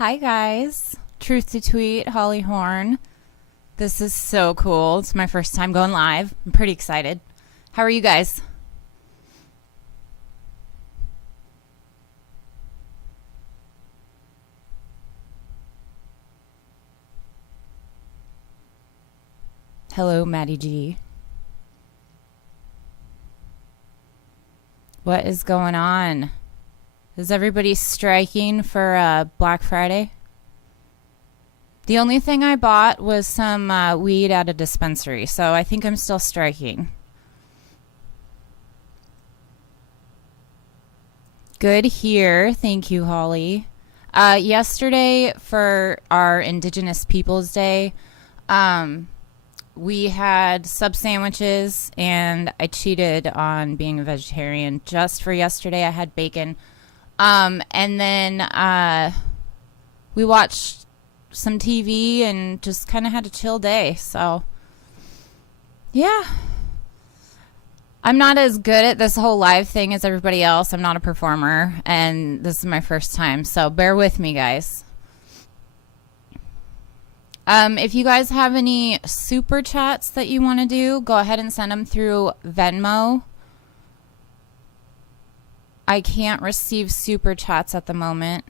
Hi guys, Truth to Tweet, Holly Horn. This is so cool. It's my first time going live. I'm pretty excited. How are you guys? Hello, Maddie G. What is going on? Is everybody striking for Black Friday? The only thing I bought was some weed at a dispensary, so I think I'm still striking. Good here. Thank you, Holly. Yesterday, for our Indigenous Peoples Day, we had sub sandwiches, and I cheated on being a vegetarian. Just for yesterday, I had bacon. And then we watched some TV and just kind of had a chill day. So, yeah. I'm not as good at this whole live thing as everybody else. I'm not a performer, and this is my first time. So bear with me, guys. If you guys have any super chats that you want to do, go ahead and send them through Venmo. I can't receive super chats at the moment.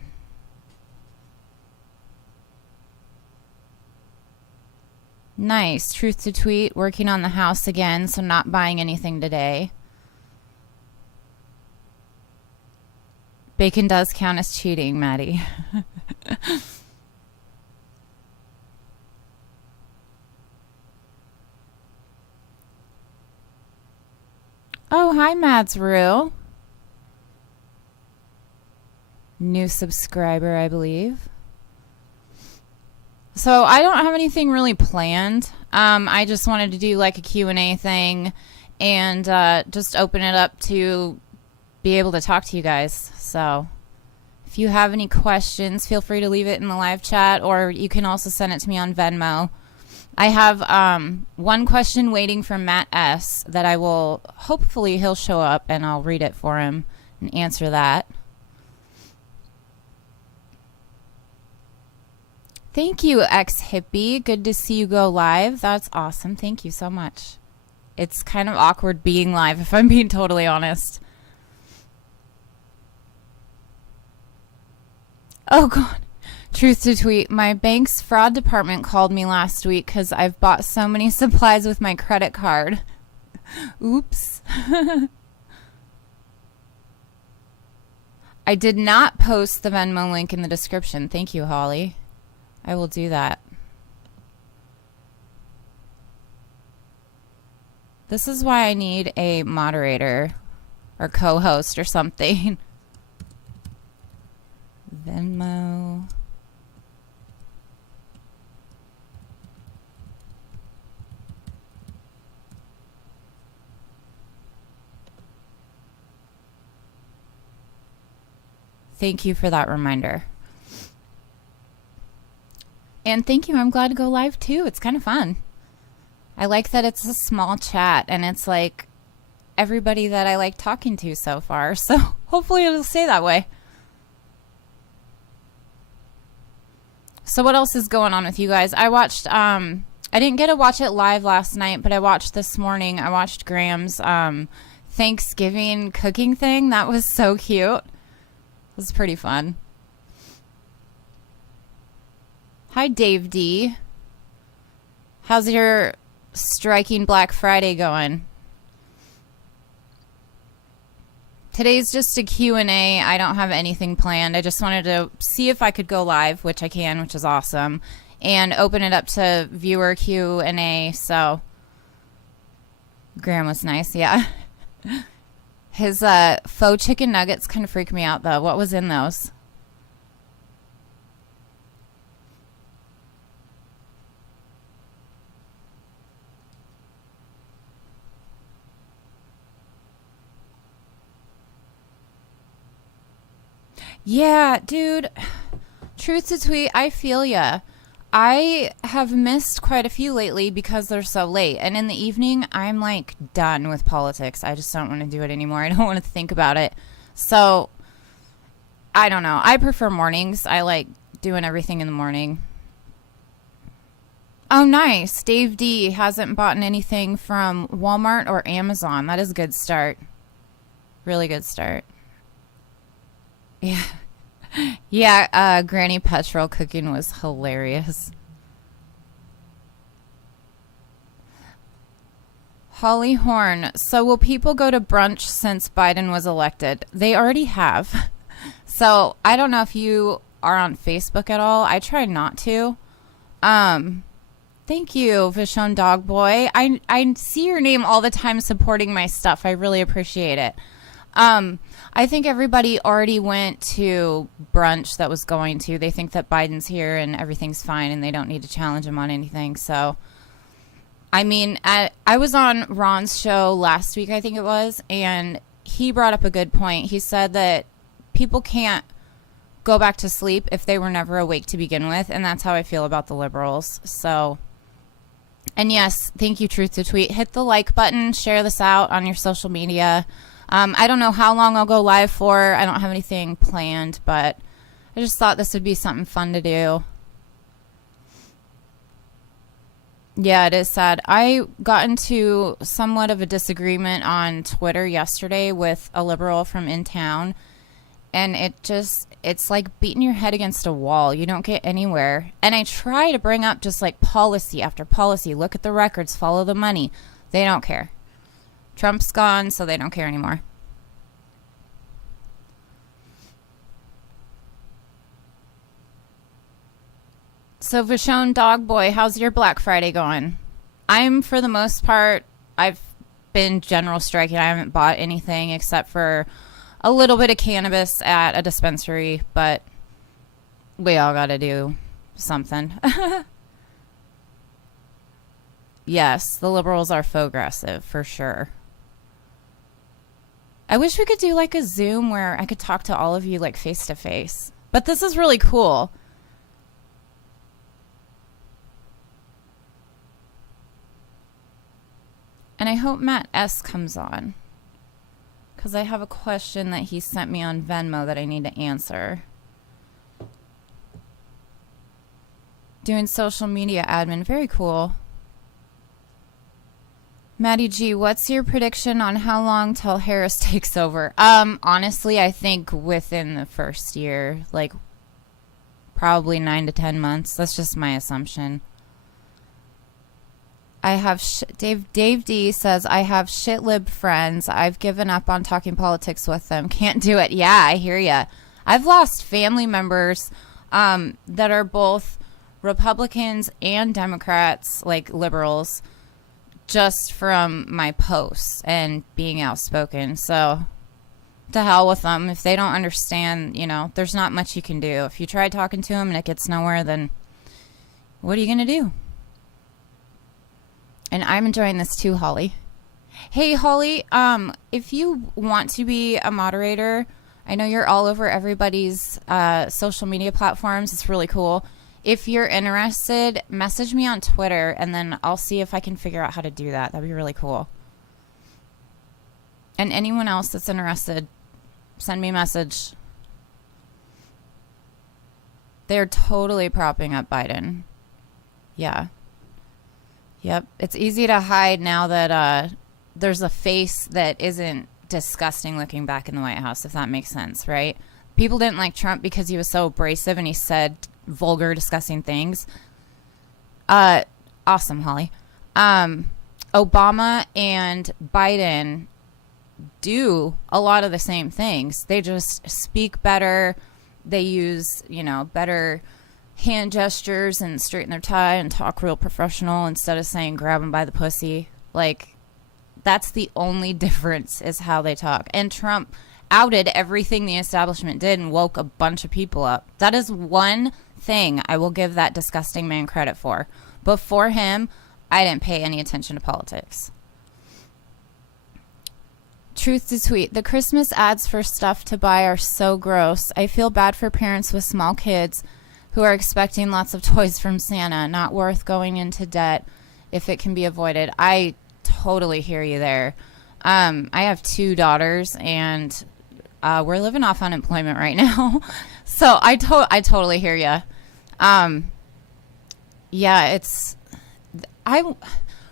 Nice. Truth to Tweet, working on the house again, so not buying anything today. Bacon does count as cheating, Maddie. Oh, hi, Mads Rue. New subscriber, I believe. So I don't have anything really planned. I just wanted to do like a Q&A thing and just open it up to be able to talk to you guys. So if you have any questions, feel free to leave it in the live chat, or you can also send it to me on Venmo. I have one question waiting from Matt S. that I will, hopefully he'll show up and I'll read it for him and answer that. Thank you, ex-hippie. Good to see you go live. That's awesome. Thank you so much. It's kind of awkward being live, if I'm being totally honest. Oh, God. Truth to Tweet. My bank's fraud department called me last week because I've bought so many supplies with my credit card. Oops. I did not post the Venmo link in the description. Thank you, Holly. I will do that. This is why I need a moderator or co-host or something. Venmo. Thank you for that reminder. And thank you. I'm glad to go live too. It's kind of fun. I like that it's a small chat and it's like everybody that I like talking to so far. So hopefully it'll stay that way. So what else is going on with you guys? I watched, I didn't get to watch it live last night, but I watched this morning. I watched Graham's Thanksgiving cooking thing. That was so cute. It was pretty fun. Hi, Dave D. How's your striking Black Friday going? Today's just a Q&A. I don't have anything planned. I just wanted to see if I could go live, which I can, which is awesome, and open it up to viewer Q&A. So, Graham was nice, yeah. His faux chicken nuggets kind of freak me out, though. What was in those? Yeah, dude. Truth to Tweet, I feel ya. I have missed quite a few lately because they're so late. And in the evening, I'm like done with politics. I just don't want to do it anymore. I don't want to think about it. So, I don't know. I prefer mornings. I like doing everything in the morning. Oh, nice. Dave D hasn't bought anything from Walmart or Amazon. That is a good start. Really good start. Yeah. Yeah, Granny Petrol cooking was hilarious. Holly Horn. So will people go to brunch since Biden was elected? They already have. So I don't know if you are on Facebook at all. I try not to. Thank you, Vishon Dog Boy. I see your name all the time supporting my stuff. I really appreciate it. I think everybody already went to brunch that was going to. They think that Biden's here and everything's fine and they don't need to challenge him on anything. So, I mean, I was on Ron's show last week, I think it was, and he brought up a good point. He said that people can't go back to sleep if they were never awake to begin with, and that's how I feel about the liberals. So, and yes, thank you, Truth to Tweet. Hit the like button, share this out on your social media. I don't know how long I'll go live for. I don't have anything planned, but I just thought this would be something fun to do. Yeah, it is sad. I got into somewhat of a disagreement on Twitter yesterday with a liberal from in town, and it's like beating your head against a wall. You don't get anywhere. And I try to bring up just like policy after policy. Look at the records, follow the money. They don't care. Trump's gone, so they don't care anymore. So, Vashon Dog Boy, how's your Black Friday going? For the most part, I've been general striking. I haven't bought anything except for a little bit of cannabis at a dispensary, but we all got to do something. Yes, the liberals are faux-aggressive, for sure. I wish we could do like a Zoom where I could talk to all of you like face to face. But this is really cool. And I hope Matt S. comes on, because I have a question that he sent me on Venmo that I need to answer. Doing social media admin. Very cool. Maddie G, what's your prediction on how long till Harris takes over? Honestly, I think within the first year, like probably 9 to 10 months. That's just my assumption. I have Dave D says I have shit lib friends. I've given up on talking politics with them. Can't do it. Yeah, I hear ya. I've lost family members that are both Republicans and Democrats, like liberals, just from my posts and being outspoken. So to hell with them. If they don't understand, there's not much you can do. If you try talking to them and it gets nowhere, then what are you going to do? And I'm enjoying this too, Holly. Hey, Holly, if you want to be a moderator, I know you're all over everybody's social media platforms. It's really cool. If you're interested, message me on Twitter, and then I'll see if I can figure out how to do that. That'd be really cool. And anyone else that's interested, send me a message. They're totally propping up Biden. Yeah. Yep. It's easy to hide now that there's a face that isn't disgusting looking back in the White House, if that makes sense, right? People didn't like Trump because he was so abrasive and he said vulgar, disgusting things. Awesome, Holly. Obama and Biden do a lot of the same things. They just speak better. They use, better hand gestures and straighten their tie and talk real professional instead of saying grab them by the pussy. Like, that's the only difference is how they talk. And Trump outed everything the establishment did and woke a bunch of people up. That is one thing I will give that disgusting man credit for. Before him, I didn't pay any attention to politics. Truth to Tweet. The Christmas ads for stuff to buy are so gross. I feel bad for parents with small kids who are expecting lots of toys from Santa. Not worth going into debt if it can be avoided. I totally hear you there. I have 2 daughters, and we're living off unemployment right now. So I totally hear you. Um, yeah, I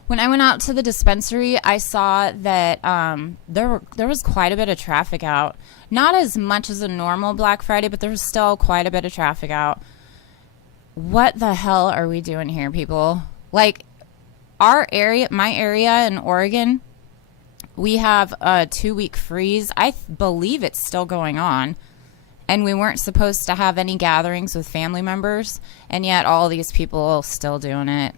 when I went out to the dispensary, I saw that there was quite a bit of traffic out. Not as much as a normal Black Friday, but there was still quite a bit of traffic out. What the hell are we doing here, people? Like, my area in Oregon, we have a 2-week freeze. I believe it's still going on. And we weren't supposed to have any gatherings with family members. And yet all these people are still doing it.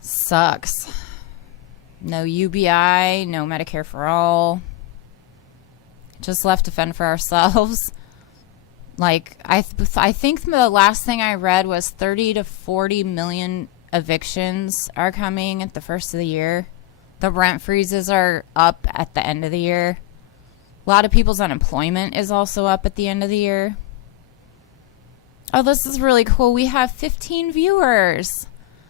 Sucks. No UBI, no Medicare for all. Just left to fend for ourselves. Like, I think the last thing I read was 30 to 40 million evictions are coming at the first of the year. The rent freezes are up at the end of the year. A lot of people's unemployment is also up at the end of the year. Oh, this is really cool. We have 15 viewers.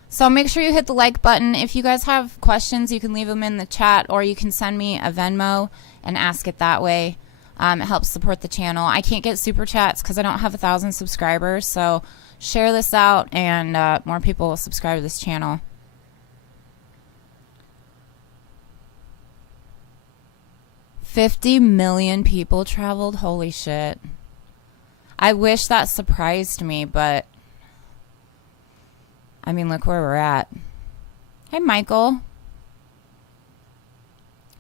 So make sure you hit the like button. If you guys have questions, you can leave them in the chat, or you can send me a Venmo and ask it that way. It helps support the channel. I can't get super chats because I don't have 1,000 subscribers. So share this out, and more people will subscribe to this channel. $50 million people traveled. Holy shit. I wish that surprised me, but I mean, look where we're at. Hey, Michael.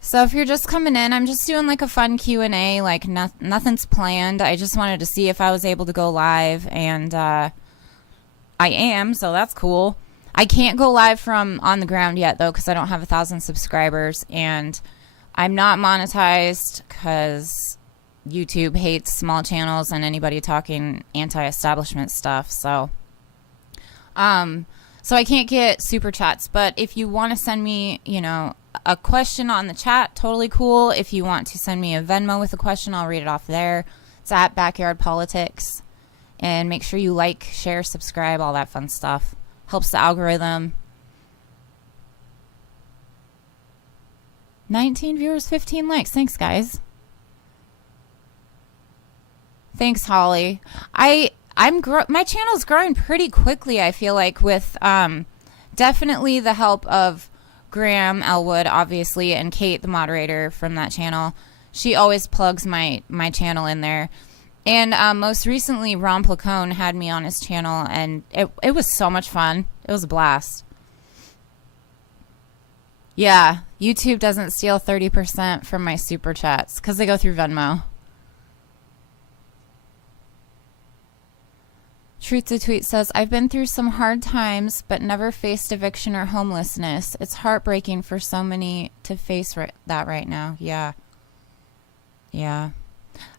So if you're just coming in, I'm just doing like a fun Q&A, like nothing's planned. I just wanted to see if I was able to go live, and I am, so that's cool. I can't go live from on the ground yet, though, because I don't have 1,000 subscribers, and I'm not monetized because YouTube hates small channels and anybody talking anti-establishment stuff, so I can't get super chats. But if you want to send me, a question on the chat, totally cool. If you want to send me a Venmo with a question, I'll read it off there. It's at Backyard Politix. And make sure you like, share, subscribe, all that fun stuff. Helps the algorithm. 19 viewers, 15 likes. Thanks, guys. Thanks, Holly. My channel's growing pretty quickly, I feel like, with definitely the help of Graham Elwood, obviously, and Kate, the moderator from that channel. She always plugs my channel in there. And most recently, Ron Placone had me on his channel, and it was so much fun. It was a blast. Yeah, YouTube doesn't steal 30% from my super chats because they go through Venmo. Truth to Tweet says, I've been through some hard times, but never faced eviction or homelessness. It's heartbreaking for so many to face that right now. Yeah. Yeah.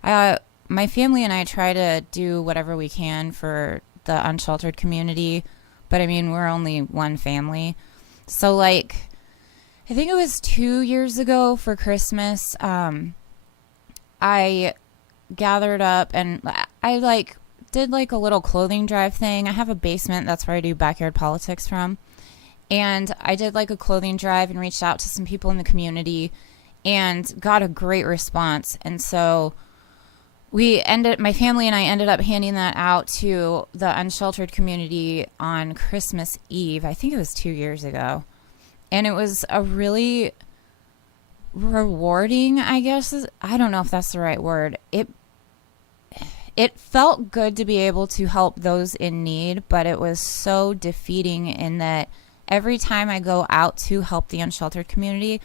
My family and I try to do whatever we can for the unsheltered community, but I mean, we're only one family. So, like, I think it was 2 years ago for Christmas, I gathered up and I, did a little clothing drive thing. I have a basement. That's where I do Backyard Politix from. And I did a clothing drive and reached out to some people in the community and got a great response. And so my family and I ended up handing that out to the unsheltered community on Christmas Eve. I think it was 2 years ago. And it was a really rewarding, I guess. I don't know if that's the right word. It felt good to be able to help those in need, but it was so defeating in that every time I go out to help the unsheltered community,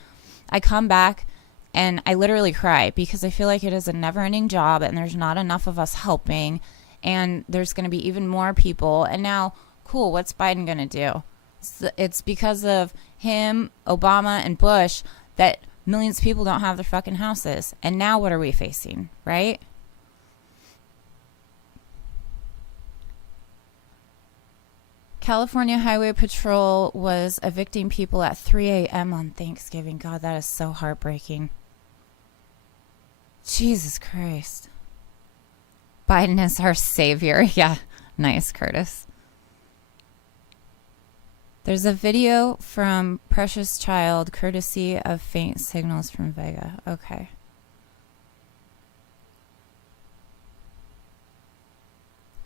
I come back and I literally cry because I feel like it is a never-ending job and there's not enough of us helping, and there's going to be even more people. And now, cool, what's Biden going to do? It's because of him, Obama, and Bush that millions of people don't have their fucking houses. And now what are we facing, right? California Highway Patrol was evicting people at 3 a.m. on Thanksgiving. God, that is so heartbreaking. Jesus Christ. Biden is our savior. Yeah, nice, Curtis. There's a video from Precious Child, courtesy of Faint Signals from Vega. Okay.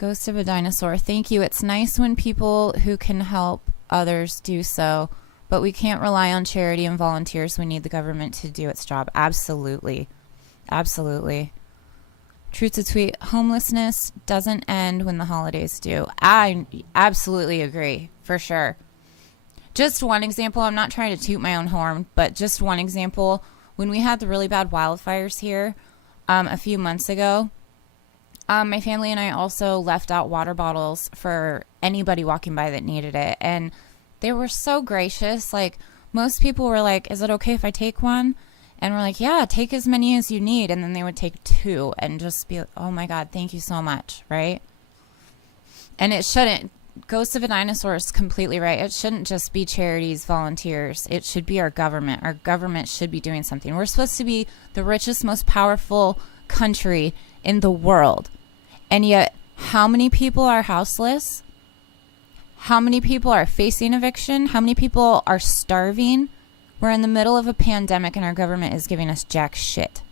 Ghost of a dinosaur. Thank you. It's nice when people who can help others do so, but we can't rely on charity and volunteers. We need the government to do its job. Absolutely. Absolutely. Truth to tweet, homelessness doesn't end when the holidays do. I absolutely agree, for sure. Just one example, I'm not trying to toot my own horn, but just one example. When we had the really bad wildfires here a few months ago, my family and I also left out water bottles for anybody walking by that needed it. And they were so gracious. Like, most people were like, is it okay if I take one? And we're like, yeah, take as many as you need. And then they would take 2 and just be, oh my God, thank you so much, right? And it shouldn't. Ghost of a Dinosaur is completely right. It shouldn't just be charities, volunteers. It should be our government. Our government should be doing something. We're supposed to be the richest, most powerful country in the world. And yet, how many people are houseless? How many people are facing eviction? How many people are starving? We're in the middle of a pandemic and our government is giving us jack shit.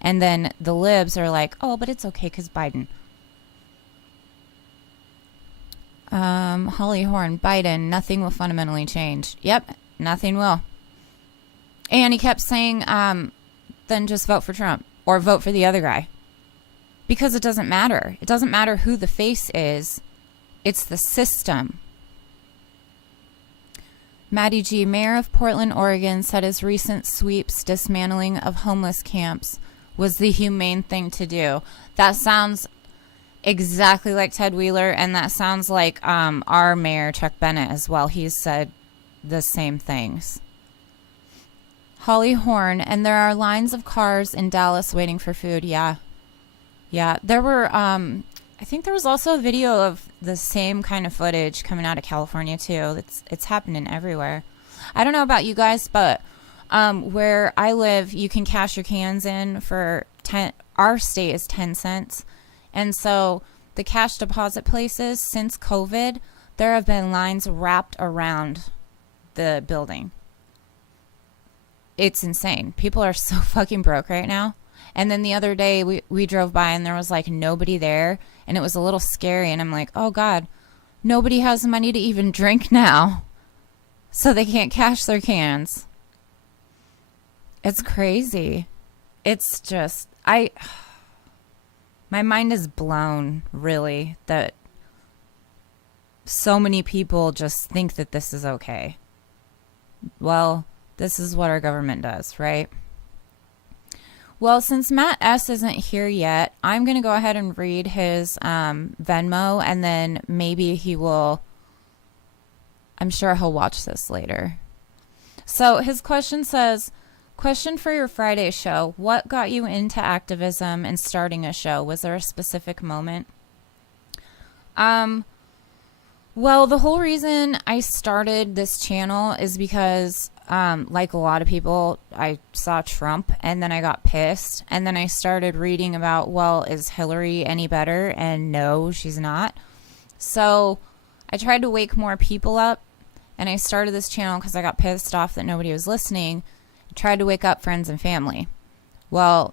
And then the libs are like, oh, but it's okay because Biden. Holly Horn, Biden, nothing will fundamentally change. Yep, nothing will. And he kept saying, then just vote for Trump or vote for the other guy. Because it doesn't matter. It doesn't matter who the face is. It's the system. Maddie G., mayor of Portland, Oregon, said his recent sweeps dismantling of homeless camps was the humane thing to do. That sounds exactly like Ted Wheeler, and that sounds like our mayor, Chuck Bennett, as well. He's said the same things. Holly Horn, and there are lines of cars in Dallas waiting for food. Yeah. There were, I think there was also a video of the same kind of footage coming out of California too. It's happening everywhere. I don't know about you guys, but where I live, you can cash your cans in for 10. Our state is 10 cents. And so the cash deposit places, since COVID, there have been lines wrapped around the building. It's insane. People are so fucking broke right now. And then the other day we drove by and there was like nobody there and it was a little scary. And I'm like, oh God, nobody has money to even drink now. So they can't cash their cans. It's crazy. It's just, my mind is blown, really, that so many people just think that this is okay. Well, this is what our government does, right? Well, since Matt S. isn't here yet, I'm going to go ahead and read his Venmo, and then maybe he will, I'm sure he'll watch this later. So his question says, question for your Friday show. What got you into activism and starting a show? Was there a specific moment? Well, the whole reason I started this channel is because, like a lot of people, I saw Trump and then I got pissed. And then I started reading about, well, is Hillary any better? And no, she's not. So I tried to wake more people up. And I started this channel because I got pissed off that nobody was listening. I tried to wake up friends and family. Well,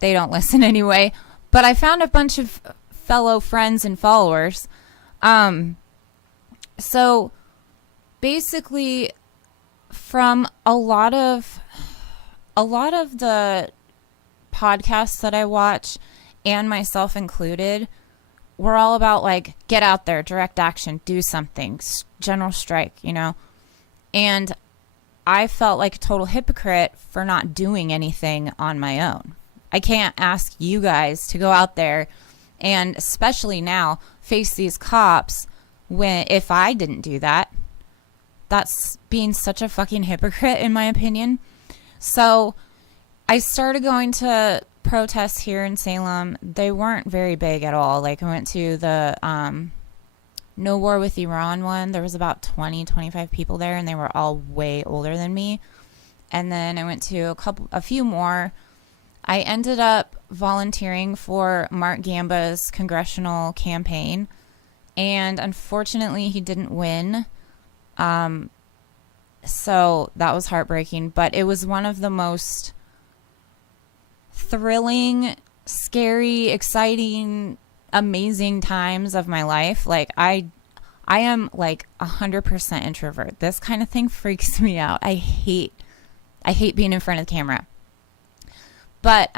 they don't listen anyway. But I found a bunch of fellow friends and followers. So basically, from a lot of the podcasts that I watch, and myself included, we're all about like, get out there, direct action, do something, general strike, you know. And I felt like a total hypocrite for not doing anything on my own. I can't ask you guys to go out there and, especially now, face these cops if I didn't do that. That's being such a fucking hypocrite, in my opinion. So I started going to protests here in Salem. They weren't very big at all. Like, I went to the No War with Iran one. There was about 20, 25 people there, and they were all way older than me. And then I went to a few more. I ended up volunteering for Mark Gamba's congressional campaign. And unfortunately, he didn't win. So that was heartbreaking. But it was one of the most thrilling, scary, exciting amazing times of my life. Like I am like 100% introvert. This kind of thing freaks me out. I hate being in front of the camera. But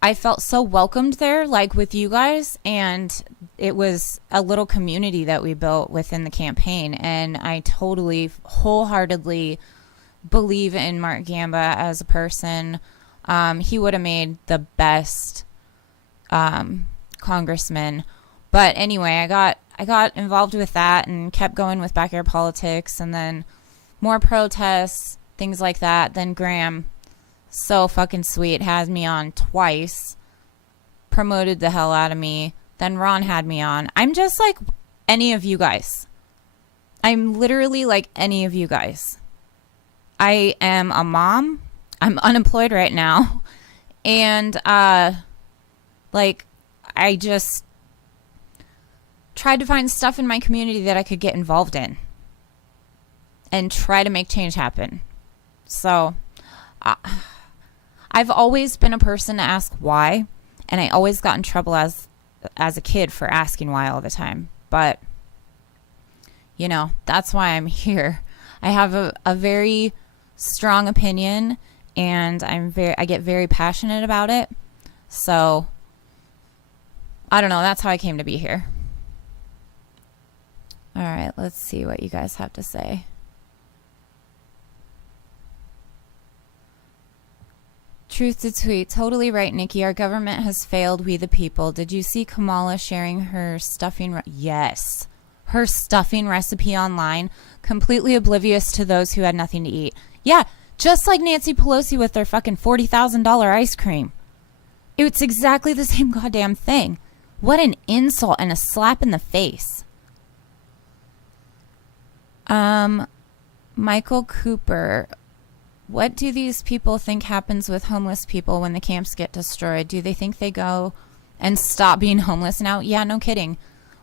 I felt so welcomed there, like with you guys, and it was a little community that we built within the campaign, and I totally, wholeheartedly believe in Mark Gamba as a person. He would have made the best congressman. But anyway, I got involved with that and kept going with Backyard Politix, and then more protests, things like that. Then Graham, so fucking sweet, has me on twice, promoted the hell out of me. Then Ron had me on. I'm just like any of you guys. I'm literally like any of you guys. I am a mom. I'm unemployed right now. And like I just tried to find stuff in my community that I could get involved in and try to make change happen. So I've always been a person to ask why, and I always got in trouble as a kid for asking why all the time. But you know, that's why I'm here. I have a very strong opinion, and I get very passionate about it. So I don't know, that's how I came to be here. All right, let's see what you guys have to say. Truth to tweet. Totally right, Nikki. Our government has failed we the people. Did you see Kamala sharing her stuffing? Yes. Her stuffing recipe online. Completely oblivious to those who had nothing to eat. Yeah, just like Nancy Pelosi with their fucking $40,000 ice cream. It's exactly the same goddamn thing. What an insult and a slap in the face. Michael Cooper. What do these people think happens with homeless people when the camps get destroyed? Do they think they go and stop being homeless now? Yeah, no kidding.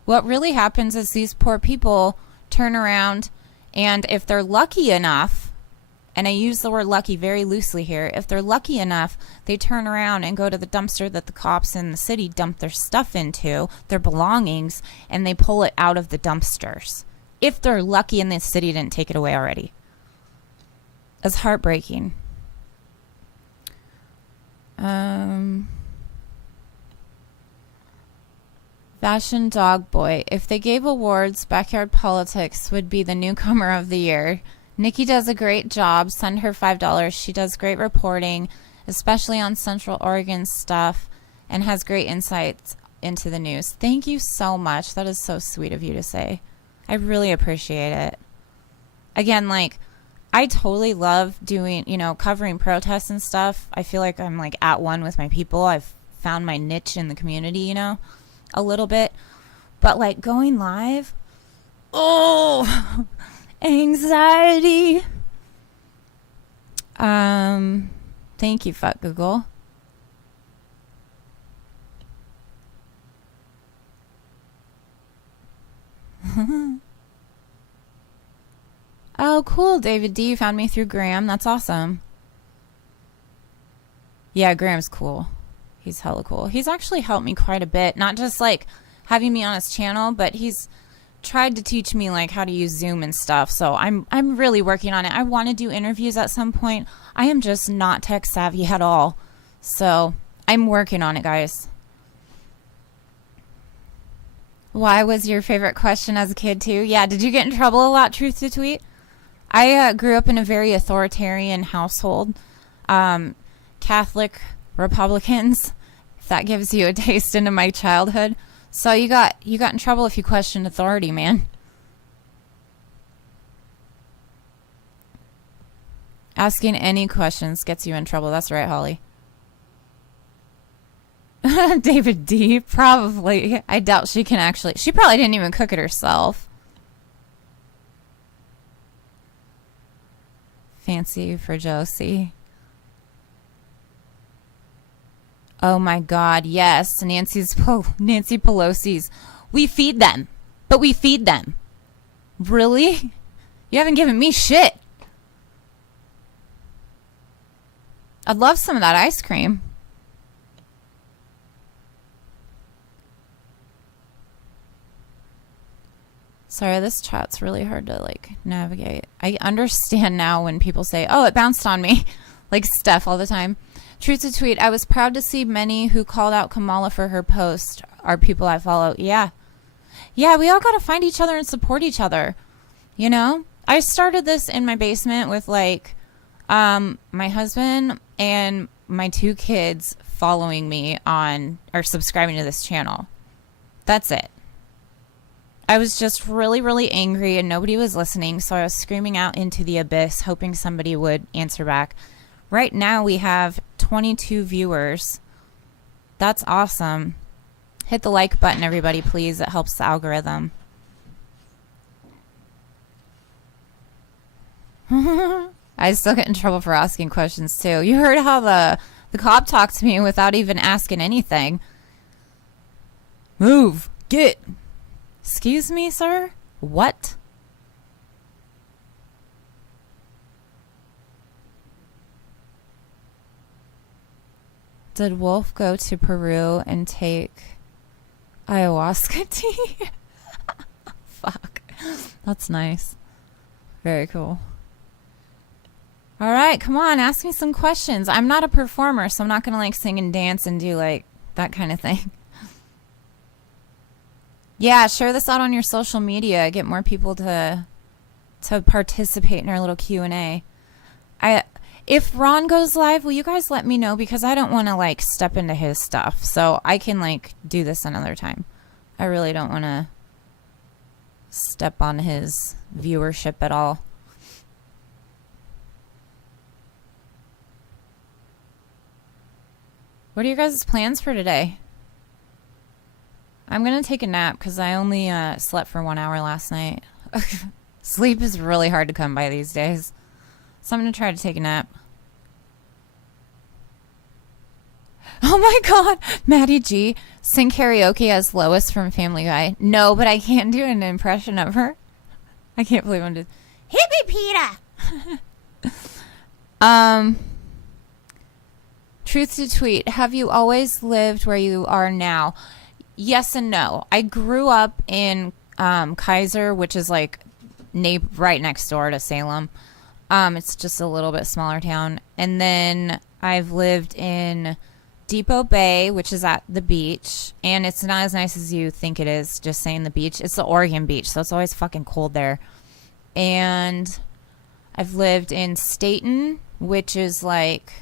What really happens is these poor people turn around, and if they're lucky enough, and I use the word lucky very loosely here, if they're lucky enough, they turn around and go to the dumpster that the cops in the city dump their stuff into, their belongings, and they pull it out of the dumpsters. If they're lucky and the city didn't take it away already. It's heartbreaking. Fashion Dog Boy. If they gave awards, Backyard Politix would be the newcomer of the year. Niki does a great job. Send her $5. She does great reporting, especially on Central Oregon stuff, and has great insights into the news. Thank you so much. That is so sweet of you to say. I really appreciate it. Again, like, I totally love doing, covering protests and stuff. I feel like I'm like at one with my people. I've found my niche in the community, a little bit. But like going live, oh, anxiety. Thank you, fuck Google. Oh, cool, David D. You found me through Graham. That's awesome. Yeah, Graham's cool. He's hella cool. He's actually helped me quite a bit. Not just like having me on his channel, but he's tried to teach me like how to use Zoom and stuff. So I'm really working on it. I want to do interviews at some point. I am just not tech savvy at all. So I'm working on it, guys. Why was your favorite question as a kid too? Yeah, did you get in trouble a lot, truth to tweet? I grew up in a very authoritarian household. Catholic Republicans, if that gives you a taste into my childhood. So you got in trouble if you questioned authority, man. Asking any questions gets you in trouble. That's right, Holly. David D. Probably. I doubt she can actually. She probably didn't even cook it herself. Fancy for Josie. Oh my God, yes. Nancy Pelosi's. We feed them. But we feed them. Really? You haven't given me shit. I'd love some of that ice cream. Sorry, this chat's really hard to like navigate. I understand now when people say, "Oh, it bounced on me," like Steph all the time. Truth to tweet, I was proud to see many who called out Kamala for her post are people I follow. Yeah. Yeah, we all got to find each other and support each other. You know? I started this in my basement with like my husband and my 2 kids following me on or subscribing to this channel. That's it. I was just really, really angry and nobody was listening, so I was screaming out into the abyss, hoping somebody would answer back. Right now we have 22 viewers. That's awesome. Hit the like button, everybody, please. It helps the algorithm. I still get in trouble for asking questions, too. You heard how the cop talked to me without even asking anything. Move. Get. Excuse me, sir? What? Did Wolf go to Peru and take ayahuasca tea? Fuck. That's nice. Very cool. All right, come on, ask me some questions. I'm not a performer, so I'm not going to like sing and dance and do like that kind of thing. Yeah, share this out on your social media. Get more people to participate in our little Q&A. If Ron goes live, will you guys let me know? Because I don't want to, like, step into his stuff. So I can, like, do this another time. I really don't want to step on his viewership at all. What are your guys' plans for today? I'm going to take a nap because I only slept for 1 hour last night. Sleep is really hard to come by these days. So I'm going to try to take a nap. Oh my god, Maddie G. Sing karaoke as Lois from Family Guy. No, but I can't do an impression of her. I can't believe I'm just... Hippie Peta! Truth to tweet. Have you always lived where you are now? Yes and no. I grew up in Kaiser, which is like right next door to Salem. It's just a little bit smaller town. And then I've lived in Depot Bay, which is at the beach. And it's not as nice as you think it is, just saying the beach. It's the Oregon beach, so it's always fucking cold there. And I've lived in Staten, which is like,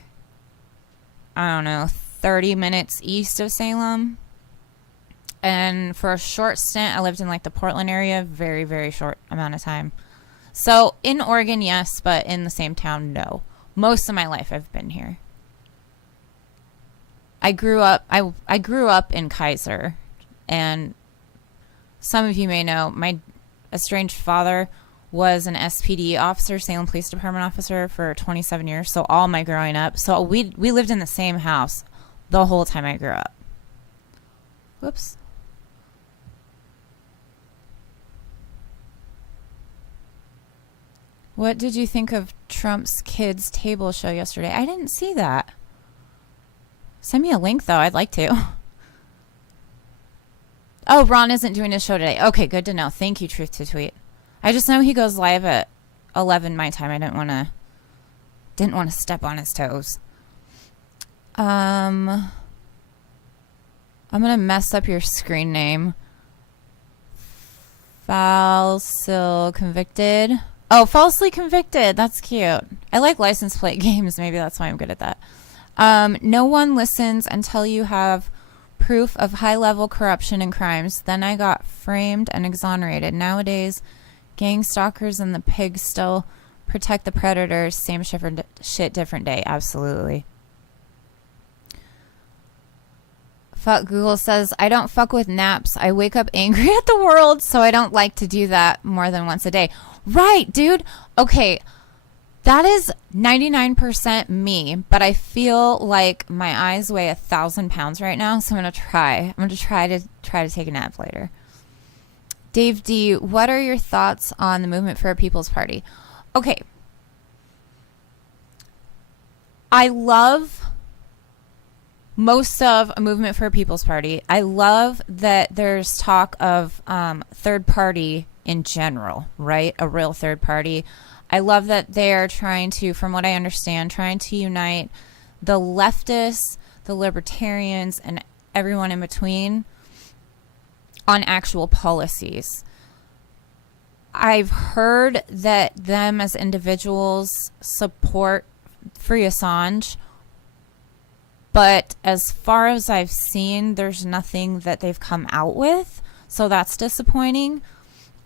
I don't know, 30 minutes east of Salem. And for a short stint, I lived in like the Portland area, very, very short amount of time. So in Oregon, yes, but in the same town, no. Most of my life I've been here. I grew up in Kaiser, and some of you may know my estranged father was an SPD officer, Salem Police Department officer for 27 years. So all my growing up, so we lived in the same house the whole time I grew up. Whoops. What did you think of Trump's kids' table show yesterday? I didn't see that. Send me a link, though. I'd like to. Oh, Ron isn't doing his show today. Okay, good to know. Thank you, Truth to Tweet. I just know he goes live at 11 my time. I didn't want to step on his toes. I'm going to mess up your screen name. Falsely convicted. Oh, falsely convicted. That's cute. I like license plate games. Maybe that's why I'm good at that. No one listens until you have proof of high-level corruption and crimes. Then I got framed and exonerated. Nowadays, gang stalkers and the pigs still protect the predators. Same shit, different day. Absolutely. Fuck Google says, I don't fuck with naps. I wake up angry at the world, so I don't like to do that more than once a day. Right, dude. Okay, that is 99% me, but I feel like my eyes weigh 1,000 pounds right now, so I'm gonna try. I'm gonna try to take a nap later. Dave D, what are your thoughts on the Movement for a People's Party? Okay, I love most of a Movement for a People's Party. I love that there's talk of third party in general, right? A real third party. I love that they're trying to, from what I understand, trying to unite the leftists, the libertarians, and everyone in between on actual policies. I've heard that them as individuals support Free Assange, but as far as I've seen, there's nothing that they've come out with, so that's disappointing.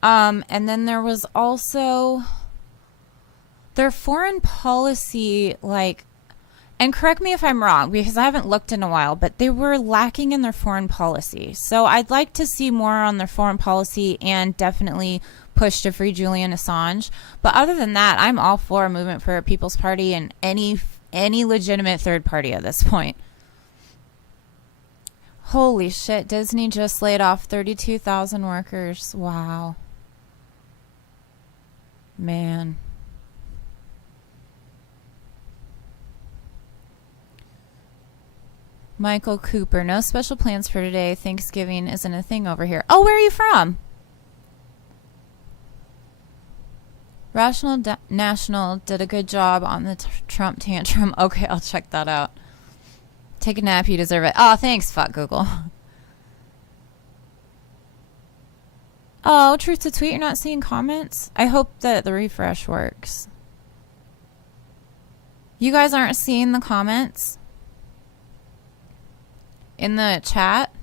And then there was also their foreign policy, like, and correct me if I'm wrong, because I haven't looked in a while, but they were lacking in their foreign policy. So I'd like to see more on their foreign policy and definitely push to free Julian Assange. But other than that, I'm all for a movement for a People's Party and any legitimate third party at this point. Holy shit, Disney just laid off 32,000 workers. Wow. Man. Michael Cooper, no special plans for today. Thanksgiving isn't a thing over here. Oh, where are you from? Rational National did a good job on the Trump tantrum. Okay, I'll check that out. Take a nap, you deserve it. Oh, thanks, fuck Google. Oh, truth to tweet, you're not seeing comments? I hope that the refresh works. You guys aren't seeing the comments in the chat?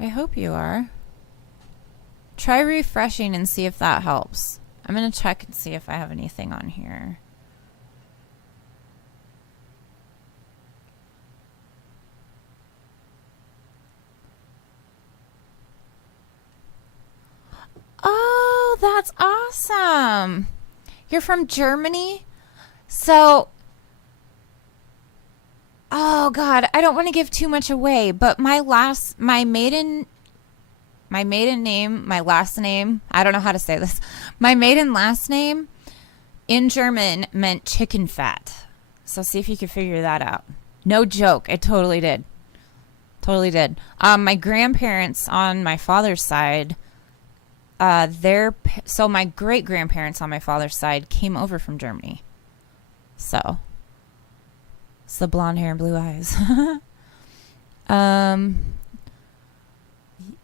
I hope you are. Try refreshing and see if that helps. I'm going to check and see if I have anything on here. Oh, that's awesome. You're from Germany? So, oh God, I don't want to give too much away, but my maiden name, my last name, I don't know how to say this. My maiden last name in German meant chicken fat. So see if you can figure that out. No joke. It totally did. Totally did. My grandparents on my father's side, so my great grandparents on my father's side came over from Germany. So it's the blonde hair and blue eyes.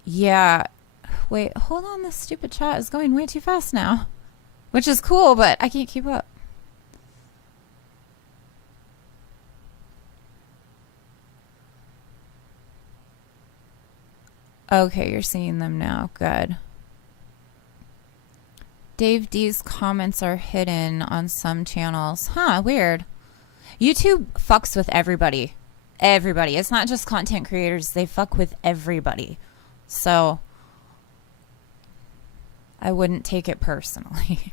Yeah. Wait, hold on. This stupid chat is going way too fast now. Which is cool, but I can't keep up. Okay, you're seeing them now. Good. Dave D's comments are hidden on some channels. Huh, weird. YouTube fucks with everybody. Everybody. It's not just content creators. They fuck with everybody. So I wouldn't take it personally.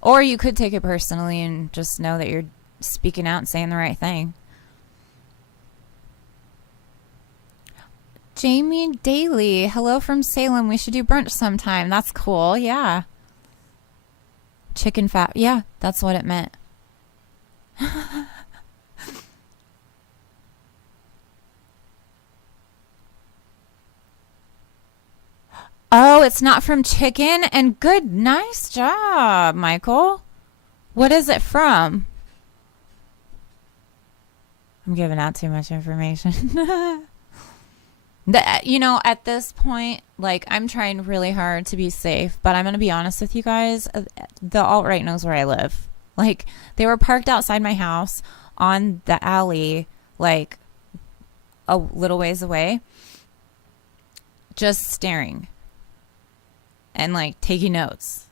Or you could take it personally and just know that you're speaking out and saying the right thing. Jamie Daly, hello from Salem. We should do brunch sometime. That's cool. Yeah. Chicken fat. Yeah, that's what it meant. Oh, it's not from chicken? And good, nice job, Michael. What is it from? I'm giving out too much information. You know, at this point, like, I'm trying really hard to be safe, but I'm going to be honest with you guys. The alt-right knows where I live. Like, they were parked outside my house on the alley, like, a little ways away, just staring and, like, taking notes.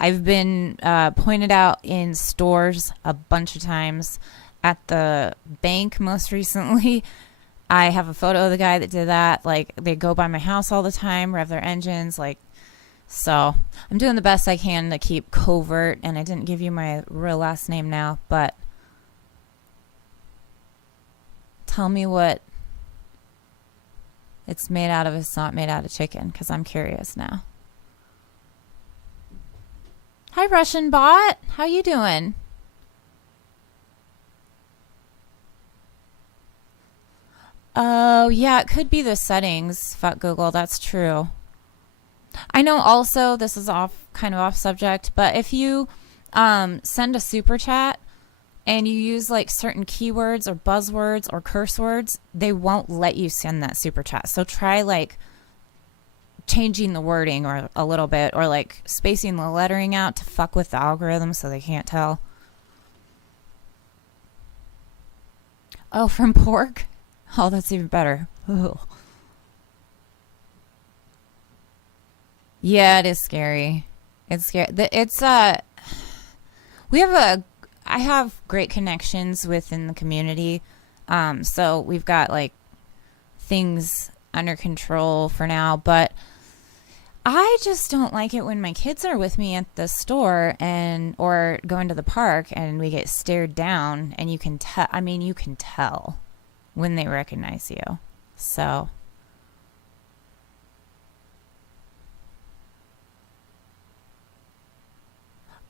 I've been pointed out in stores a bunch of times, at the bank most recently. I have a photo of the guy that did that. Like, they go by my house all the time, rev their engines, like, so I'm doing the best I can to keep covert, and I didn't give you my real last name now, but tell me what it's made out of. It's not made out of chicken, because I'm curious now. Hi, Russian bot. How you doing? Oh, yeah, it could be the settings. Fuck Google, that's true. I know also this is kind of off subject, but if you send a super chat and you use like certain keywords or buzzwords or curse words, they won't let you send that super chat. So try like changing the wording or a little bit, or like spacing the lettering out to fuck with the algorithm so they can't tell. Oh, from pork? Oh, that's even better. Ugh. Yeah, it is scary. It's scary. We have I have great connections within the community. So we've got like things under control for now, but I just don't like it when my kids are with me at the store or going to the park and we get stared down, and you can tell, I mean, you can tell when they recognize you. So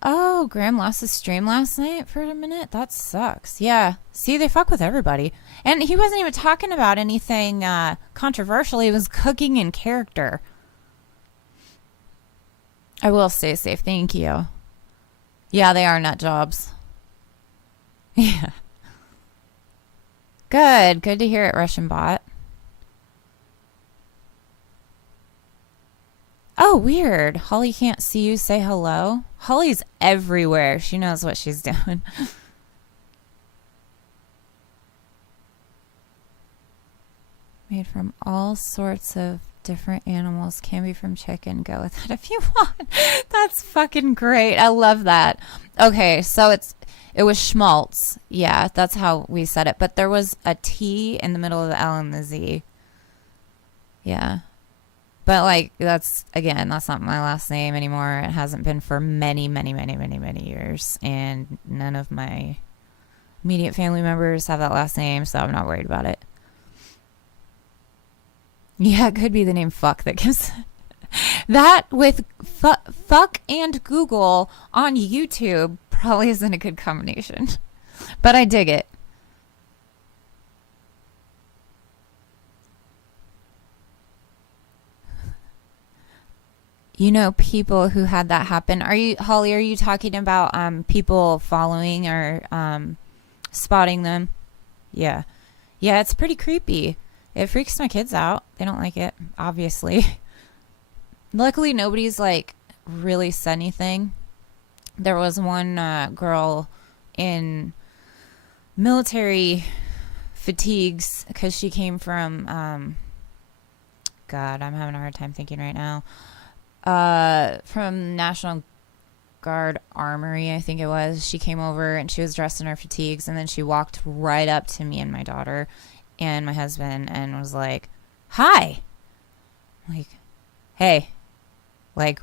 oh, Graham lost his stream last night for a minute? That sucks. Yeah. See, they fuck with everybody. And he wasn't even talking about anything controversial. He was cooking in character. I will stay safe. Thank you. Yeah, they are nut jobs. Yeah. Good. Good to hear it, Russian bot. Oh, weird. Holly can't see you say hello. Holly's everywhere. She knows what she's doing. Made from all sorts of different animals. Can be from chicken. Go with that if you want. That's fucking great. I love that. Okay, so it was schmaltz. Yeah, that's how we said it. But there was a T in the middle of the L and the Z. Yeah. But like that's not my last name anymore. It hasn't been for many, many, many, many, many years, and none of my immediate family members have that last name, so I'm not worried about it. Yeah, it could be the name fuck that gives that with fuck and Google on YouTube probably isn't a good combination. But I dig it. You know people who had that happen. Holly, are you talking about people following or spotting them? Yeah. Yeah, it's pretty creepy. It freaks my kids out. They don't like it, obviously. Luckily, nobody's like really said anything. There was one girl in military fatigues because she came from, God, I'm having a hard time thinking right now. From National Guard Armory, I think it was. She came over and she was dressed in her fatigues, and then she walked right up to me and my daughter and my husband and was like, "Hi." Like, "Hey, like,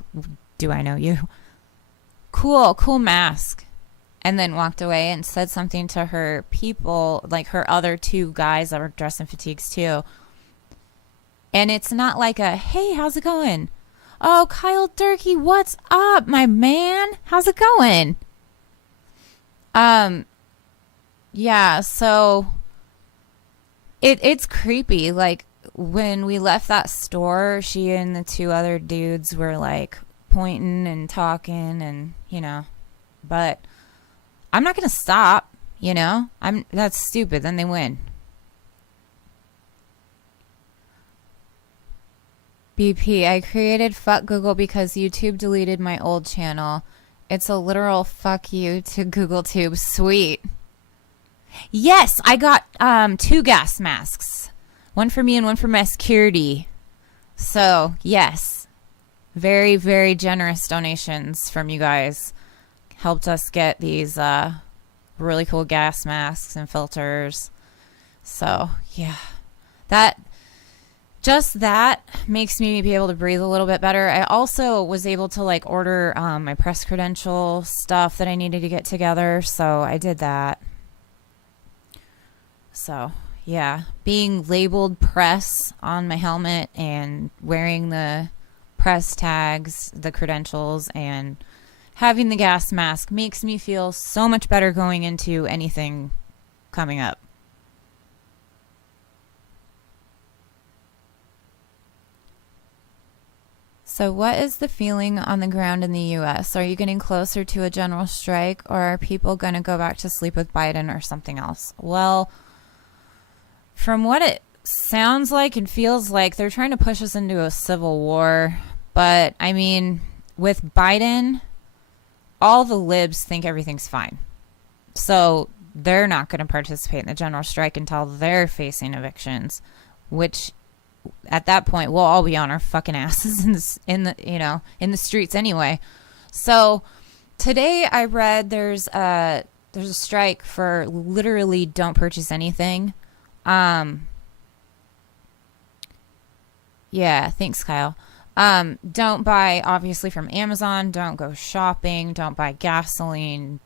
do I know you?" Cool mask. And then walked away and said something to her people, like her other two guys that were dressed in fatigues too. And it's not like a, "Hey, how's it going?" "Oh, Kyle Durkee, what's up, my man? How's it going?" Yeah, so it's creepy. Like when we left that store, she and the two other dudes were like pointing and talking and, but I'm not going to stop, that's stupid. Then they win. BP, I created fuck Google because YouTube deleted my old channel. It's a literal fuck you to Google Tube. Sweet. Yes, I got 2 gas masks. One for me and one for my security. So, yes. Very, very generous donations from you guys. Helped us get these really cool gas masks and filters. So, yeah. That makes me be able to breathe a little bit better. I also was able to like order my press credential stuff that I needed to get together, so I did that. So yeah, being labeled press on my helmet and wearing the press tags, the credentials, and having the gas mask makes me feel so much better going into anything coming up. So, what is the feeling on the ground in the U.S.? Are you getting closer to a general strike, or are people going to go back to sleep with Biden or something else? Well, from what it sounds like and feels like, they're trying to push us into a civil war. But, I mean, with Biden, all the libs think everything's fine. So, they're not going to participate in the general strike until they're facing evictions, which at that point we'll all be on our fucking asses in the streets anyway. So today I read there's a strike for literally don't purchase anything. Yeah, thanks, Kyle. Don't buy, obviously, from Amazon. Don't go shopping. Don't buy gasoline.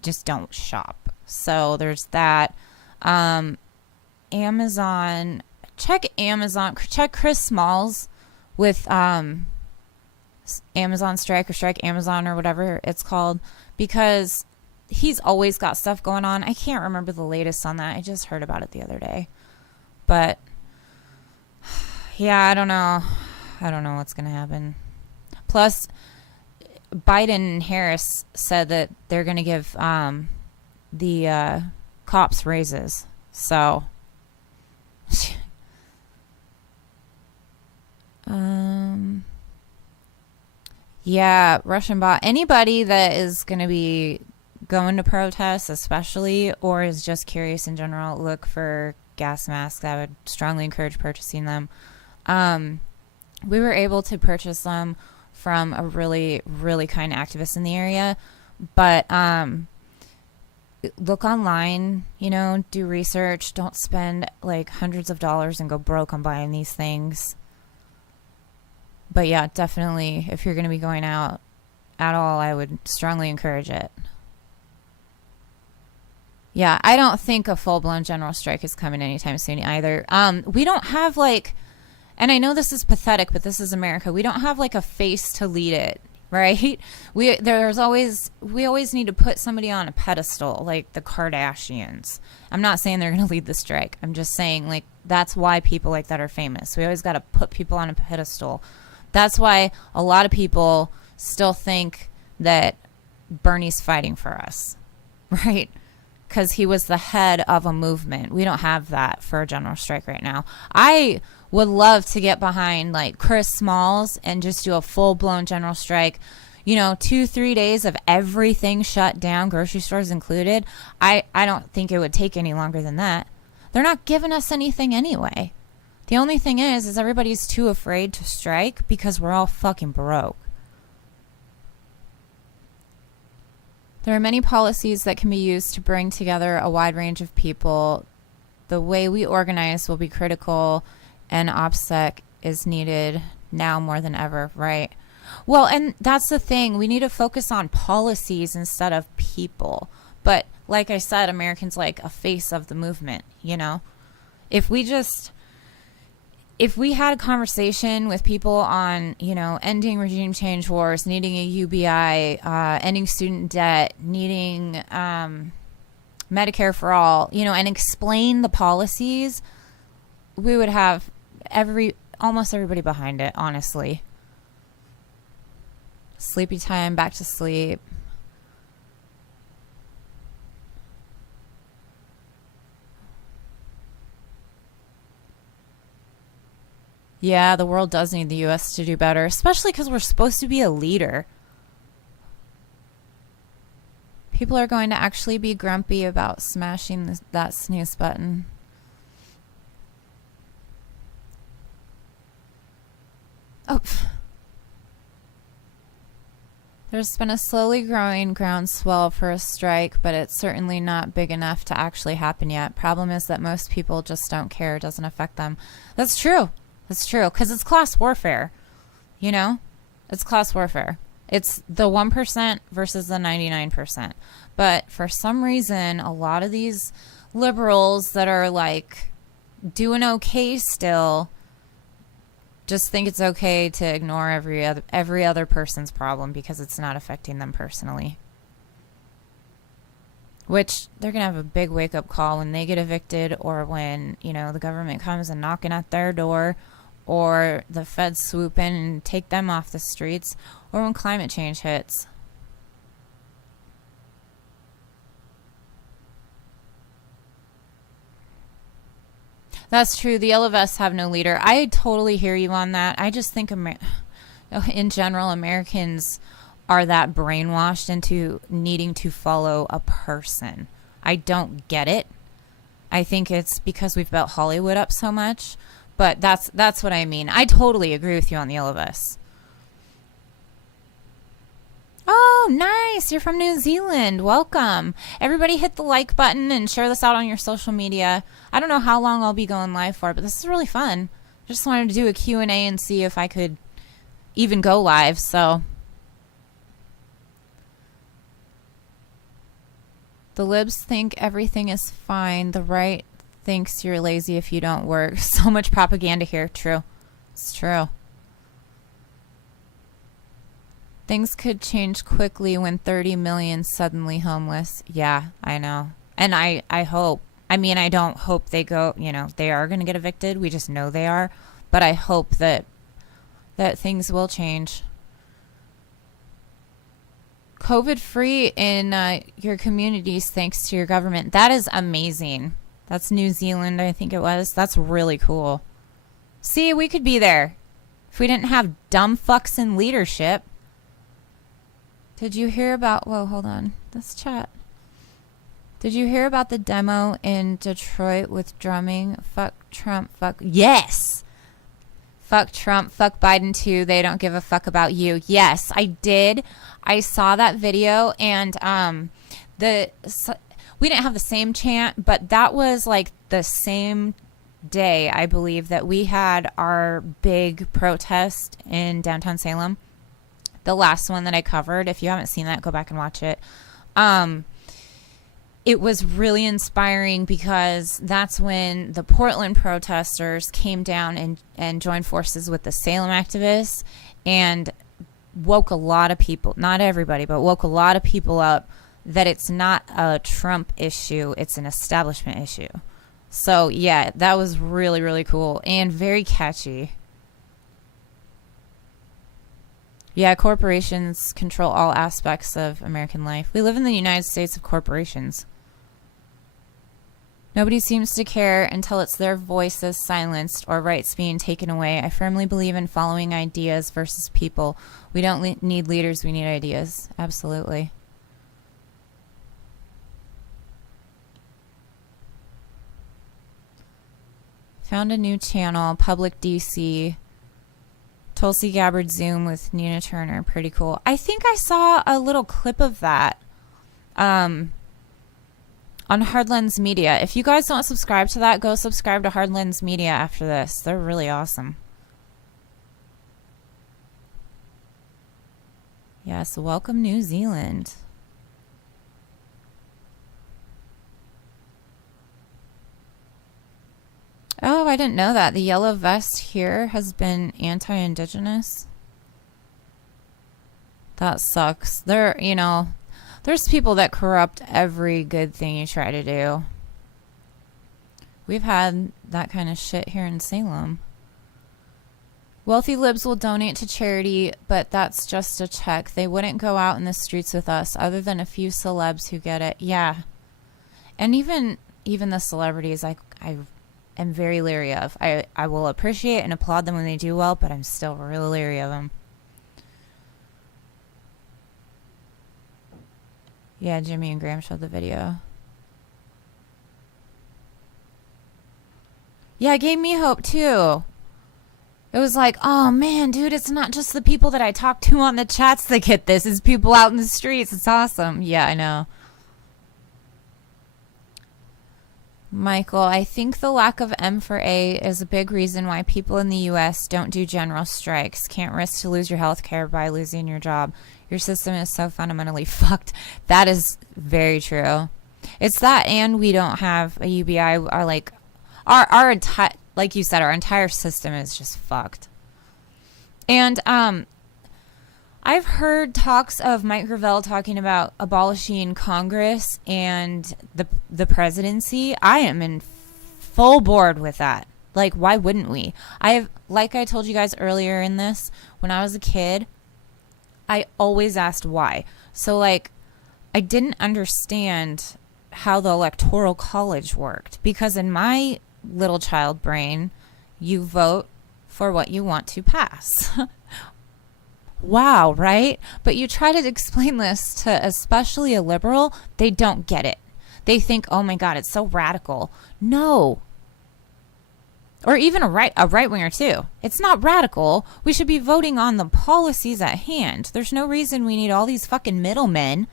Just don't shop. So there's that. Amazon. Check Amazon. Check Chris Smalls with Amazon Strike or Strike Amazon or whatever it's called, because he's always got stuff going on. I can't remember the latest on that. I just heard about it the other day. But yeah, I don't know. I don't know what's going to happen. Plus, Biden and Harris said that they're going to give the cops raises. So yeah, Russian bot. Anybody that is going to be going to protests, especially, or is just curious in general, look for gas masks. I would strongly encourage purchasing them. We were able to purchase them from a really, really kind activist in the area, but look online, do research. Don't spend like hundreds of dollars and go broke on buying these things. But yeah, definitely, if you're going to be going out at all, I would strongly encourage it. Yeah, I don't think a full-blown general strike is coming anytime soon either. We don't have and I know this is pathetic, but this is America. We don't have a face to lead it, right? We always need to put somebody on a pedestal, like the Kardashians. I'm not saying they're going to lead the strike. I'm just saying that's why people like that are famous. We always got to put people on a pedestal. That's why a lot of people still think that Bernie's fighting for us, right? Because he was the head of a movement. We don't have that for a general strike right now. I would love to get behind Chris Smalls and just do a full-blown general strike. 2-3 days of everything shut down, grocery stores included. I don't think it would take any longer than that. They're not giving us anything anyway. The only thing is everybody's too afraid to strike because we're all fucking broke. There are many policies that can be used to bring together a wide range of people. The way we organize will be critical, and OPSEC is needed now more than ever, right? Well, and that's the thing. We need to focus on policies instead of people. But like I said, Americans like a face of the movement, If we had a conversation with people on, ending regime change wars, needing a UBI, ending student debt, needing Medicare for all, and explain the policies, we would have almost everybody behind it, honestly. Sleepy time, back to sleep. Yeah, the world does need the U.S. to do better, especially because we're supposed to be a leader. People are going to actually be grumpy about smashing that snooze button. Oh. There's been a slowly growing groundswell for a strike, but it's certainly not big enough to actually happen yet. Problem is that most people just don't care. It doesn't affect them. That's true. That's true, because it's class warfare, It's class warfare. It's the 1% versus the 99%. But for some reason, a lot of these liberals that are, doing okay still just think it's okay to ignore every other person's problem because it's not affecting them personally. Which they're going to have a big wake-up call when they get evicted, or when, the government comes and knocking at their door, or the feds swoop in and take them off the streets, or when climate change hits. That's true. The yellow vests have no leader. I totally hear you on that. I just think in general, Americans are that brainwashed into needing to follow a person. I don't get it. I think it's because we've built Hollywood up so much, but that's what I mean. I totally agree with you on the yellow vests. Oh, nice. You're from New Zealand. Welcome. Everybody hit the like button and share this out on your social media. I don't know how long I'll be going live for, but this is really fun. Just wanted to do a Q&A and see if I could even go live, so. The libs think everything is fine. The right thinks you're lazy if you don't work. So much propaganda here. True. It's true. Things could change quickly when 30 million suddenly homeless. Yeah, I know. And I hope. I mean, I don't hope they go, they are going to get evicted. We just know they are. But I hope that things will change. COVID-free in your communities thanks to your government. That is amazing. That's New Zealand, I think it was. That's really cool. See, we could be there if we didn't have dumb fucks in leadership. Did you hear about... Whoa, hold on. Let's chat. Did you hear about the demo in Detroit with drumming? Fuck Trump, fuck... Yes! Fuck Trump, fuck Biden too. They don't give a fuck about you. Yes, I did. I saw that video, and we didn't have the same chant, but that was like the same day, I believe, that we had our big protest in downtown Salem. The last one that I covered. If you haven't seen that, go back and watch it. It was really inspiring because that's when the Portland protesters came down and joined forces with the Salem activists and woke a lot of people, not everybody, but woke a lot of people up that it's not a Trump issue, it's an establishment issue. So, yeah, that was really, really cool and very catchy. Yeah, corporations control all aspects of American life. We live in the United States of corporations. Nobody seems to care until it's their voices silenced or rights being taken away. I firmly believe in following ideas versus people. We don't need leaders, we need ideas. Absolutely. Found a new channel, Public DC. Tulsi Gabbard Zoom with Nina Turner. Pretty cool. I think I saw a little clip of that on Hardlens Media. If you guys don't subscribe to that, go subscribe to Hardlens Media after this. They're really awesome. Yes, welcome New Zealand. Oh, I didn't know that. The yellow vest here has been anti-indigenous. That sucks. There's people that corrupt every good thing you try to do. We've had that kind of shit here in Salem. Wealthy libs will donate to charity, but that's just a check. They wouldn't go out in the streets with us, other than a few celebs who get it. Yeah. And even the celebrities, I am very leery of. I will appreciate and applaud them when they do well, but I'm still really leery of them. Yeah, Jimmy and Graham showed the video. Yeah, it gave me hope too. It was like, oh man, dude, it's not just the people that I talk to on the chats that get this. It's people out in the streets. It's awesome. Yeah, I know. Michael, I think the lack of M for A is a big reason why people in the U.S. don't do general strikes. Can't risk to lose your health care by losing your job. Your system is so fundamentally fucked. That is very true. It's that, and we don't have a UBI. Our entire, like you said, our entire system is just fucked. And I've heard talks of Mike Gravel talking about abolishing Congress and the presidency. I am in full board with that. Like, why wouldn't we? Like I told you guys earlier in this, when I was a kid, I always asked why. So, like, I didn't understand how the electoral college worked, because in my little child brain, you vote for what you want to pass. Wow, right? But you try to explain this to especially a liberal, they don't get it. They think, oh my God, it's so radical. No. Or even a right winger too. It's not radical. We should be voting on the policies at hand. There's no reason we need all these fucking middlemen.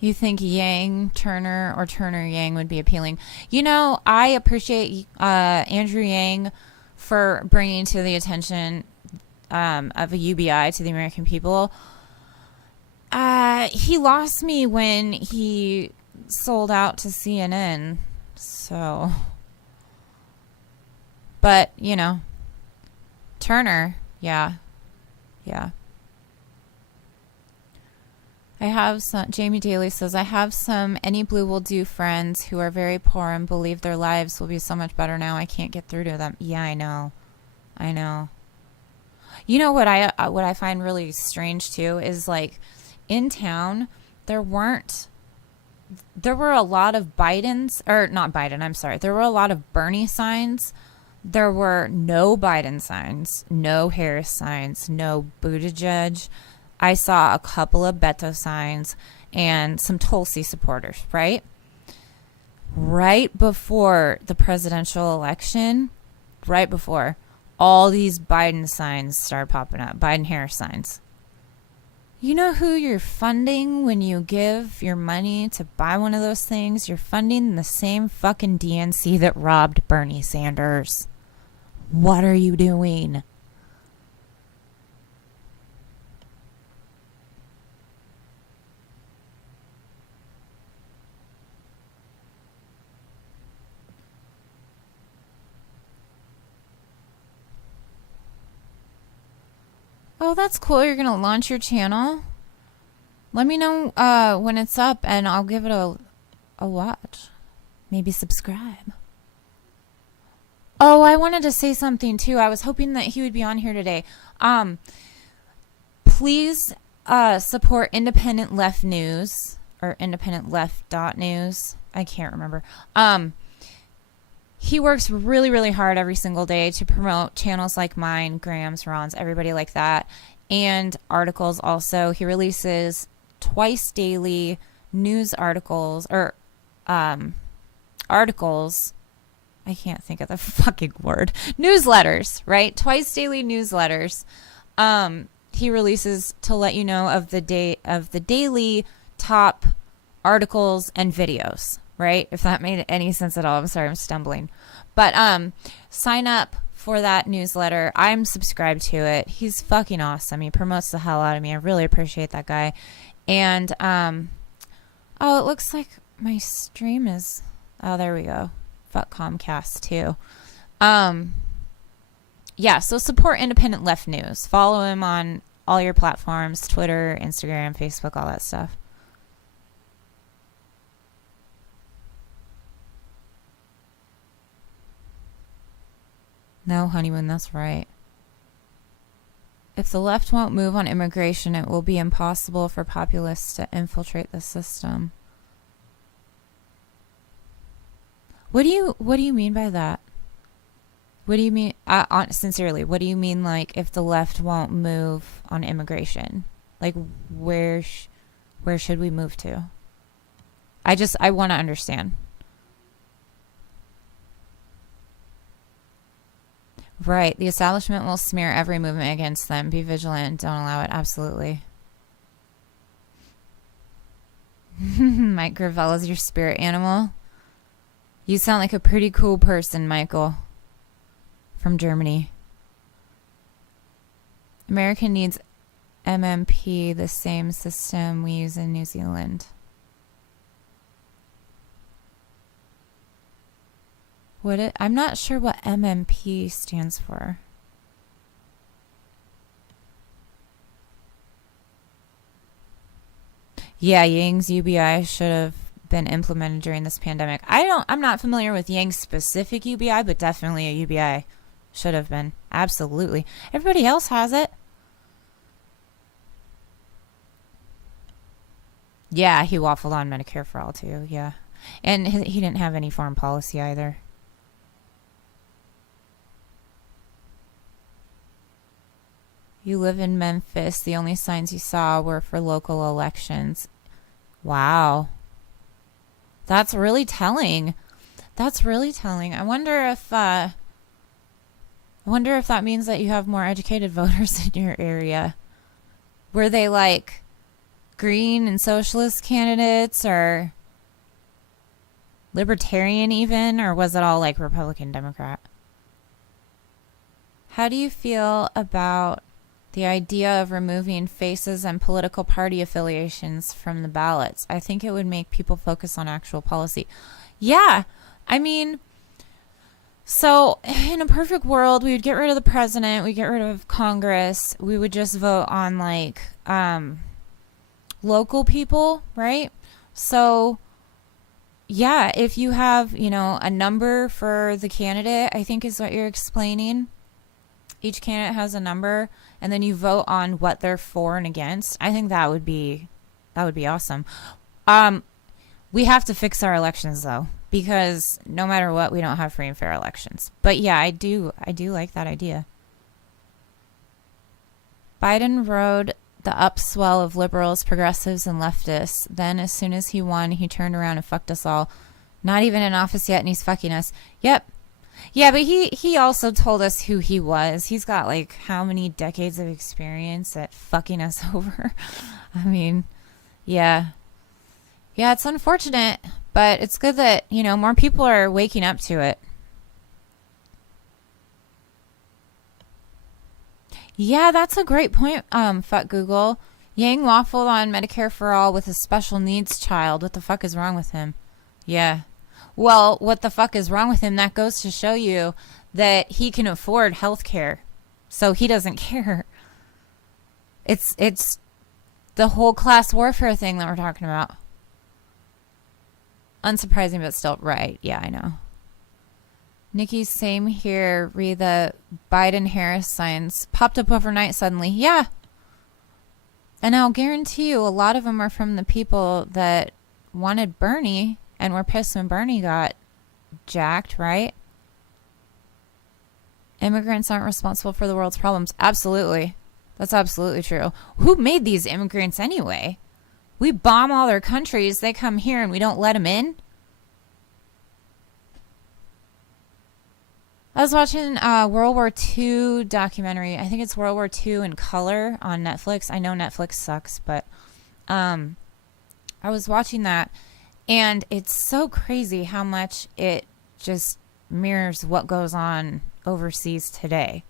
You think Yang Turner or Turner Yang would be appealing? You know, I appreciate Andrew Yang for bringing to the attention of a UBI to the American people. He lost me when he sold out to CNN. So, but you know, Turner, yeah. I have some, Jamie Daly says, I have some Any Blue Will Do friends who are very poor and believe their lives will be so much better now. I can't get through to them. Yeah, I know. You know what I find really strange too is, like, in town there were a lot of there were a lot of Bernie signs. There were no Biden signs, no Harris signs, no Buttigieg. I saw a couple of Beto signs and some Tulsi supporters, right? Right before the presidential election, right before, all these Biden signs started popping up, Biden-Harris signs. You know who you're funding when you give your money to buy one of those things? You're funding the same fucking DNC that robbed Bernie Sanders. What are you doing? Oh, that's cool. You're going to launch your channel? Let me know when it's up, and I'll give it a watch. Maybe subscribe. Oh, I wanted to say something, too. I was hoping that he would be on here today. Please support Independent Left News, or independentleft.news. I can't remember. He works really, really hard every single day to promote channels like mine, Graham's, Ron's, everybody like that, and articles also. He releases twice daily news articles, or articles. I can't think of the fucking word. Newsletters, right? Twice daily newsletters. He releases to let you know of the daily top articles and videos. Right? If that made any sense at all. I'm sorry, I'm stumbling. But sign up for that newsletter. I'm subscribed to it. He's fucking awesome. He promotes the hell out of me. I really appreciate that guy. And oh, it looks like my stream is, oh, there we go. Fuck Comcast too. Yeah, so support Independent Left News. Follow him on all your platforms, Twitter, Instagram, Facebook, all that stuff. No, honeymoon, that's right. If the left won't move on immigration, it will be impossible for populists to infiltrate the system. What do you mean by that? What do you mean, sincerely, what do you mean, like, if the left won't move on immigration? Like, where should we move to? I want to understand. Right. The establishment will smear every movement against them. Be vigilant. Don't allow it. Absolutely. Mike Gravel is your spirit animal. You sound like a pretty cool person, Michael. From Germany. America needs MMP, the same system we use in New Zealand. I'm not sure what MMP stands for. Yeah, Yang's UBI should have been implemented during this pandemic. I'm not familiar with Yang's specific UBI, but definitely a UBI should have been. Absolutely. Everybody else has it. Yeah, he waffled on Medicare for all too. Yeah. And he didn't have any foreign policy either. You live in Memphis. The only signs you saw were for local elections. Wow. That's really telling. That's really telling. I wonder if that means that you have more educated voters in your area. Were they like green and socialist candidates or libertarian even, or was it all like Republican, Democrat? How do you feel about the idea of removing faces and political party affiliations from the ballots? I think it would make people focus on actual policy. Yeah, I mean, so in a perfect world, we would get rid of the president, we'd get rid of Congress, we would just vote on like local people, right? So yeah, if you have, a number for the candidate, I think is what you're explaining. Each candidate has a number, and then you vote on what they're for and against. I think that would be awesome. We have to fix our elections though, because no matter what, we don't have free and fair elections. But yeah, I do like that idea. Biden rode the upswell of liberals, progressives, and leftists. Then as soon as he won, he turned around and fucked us all. Not even in office yet, and he's fucking us. Yep. Yeah, but he also told us who he was. He's got like how many decades of experience at fucking us over. I mean, yeah. Yeah, it's unfortunate, but it's good that, more people are waking up to it. Yeah, that's a great point, fuck Google. Yang waffled on Medicare for all with a special needs child. What the fuck is wrong with him? Yeah. Well, what the fuck is wrong with him? That goes to show you that he can afford health care. So he doesn't care. It's the whole class warfare thing that we're talking about. Unsurprising, but still right. Yeah, I know. Niki, same here. Read the Biden-Harris signs. Popped up overnight suddenly. Yeah. And I'll guarantee you a lot of them are from the people that wanted Bernie and were pissed when Bernie got jacked, right? Immigrants aren't responsible for the world's problems. Absolutely. That's absolutely true. Who made these immigrants anyway? We bomb all their countries. They come here and we don't let them in. I was watching World War II documentary. I think it's World War II in color on Netflix. I know Netflix sucks, but I was watching that, and it's so crazy how much it just mirrors what goes on overseas today.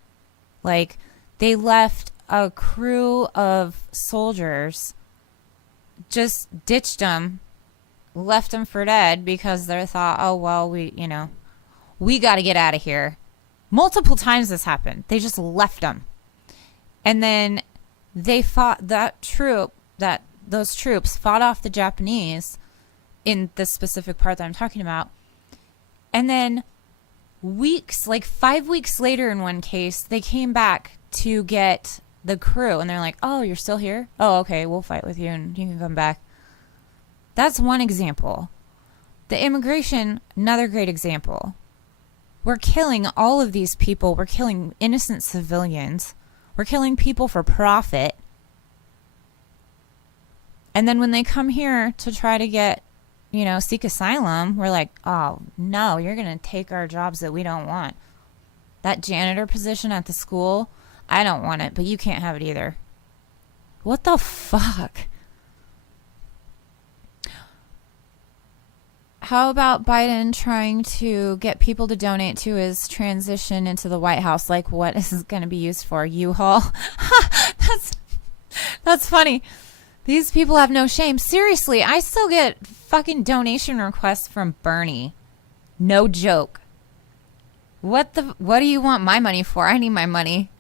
Like, they left a crew of soldiers, just ditched them, left them for dead because they thought, oh, well, we got to get out of here. Multiple times this happened. They just left them. And then they fought those troops fought off the Japanese in the specific part that I'm talking about. And then like 5 weeks later in one case, they came back to get the crew. And they're like, oh, you're still here? Oh, okay, we'll fight with you and you can come back. That's one example. The immigration, another great example. We're killing all of these people. We're killing innocent civilians. We're killing people for profit. And then when they come here to try to get, seek asylum, we're like, oh, no, you're going to take our jobs that we don't want. That janitor position at the school, I don't want it, but you can't have it either. What the fuck? How about Biden trying to get people to donate to his transition into the White House? Like, what is this going to be used for? U-Haul? That's funny. These people have no shame. Seriously, I still get fucking donation requests from Bernie. No joke. What do you want my money for? I need my money.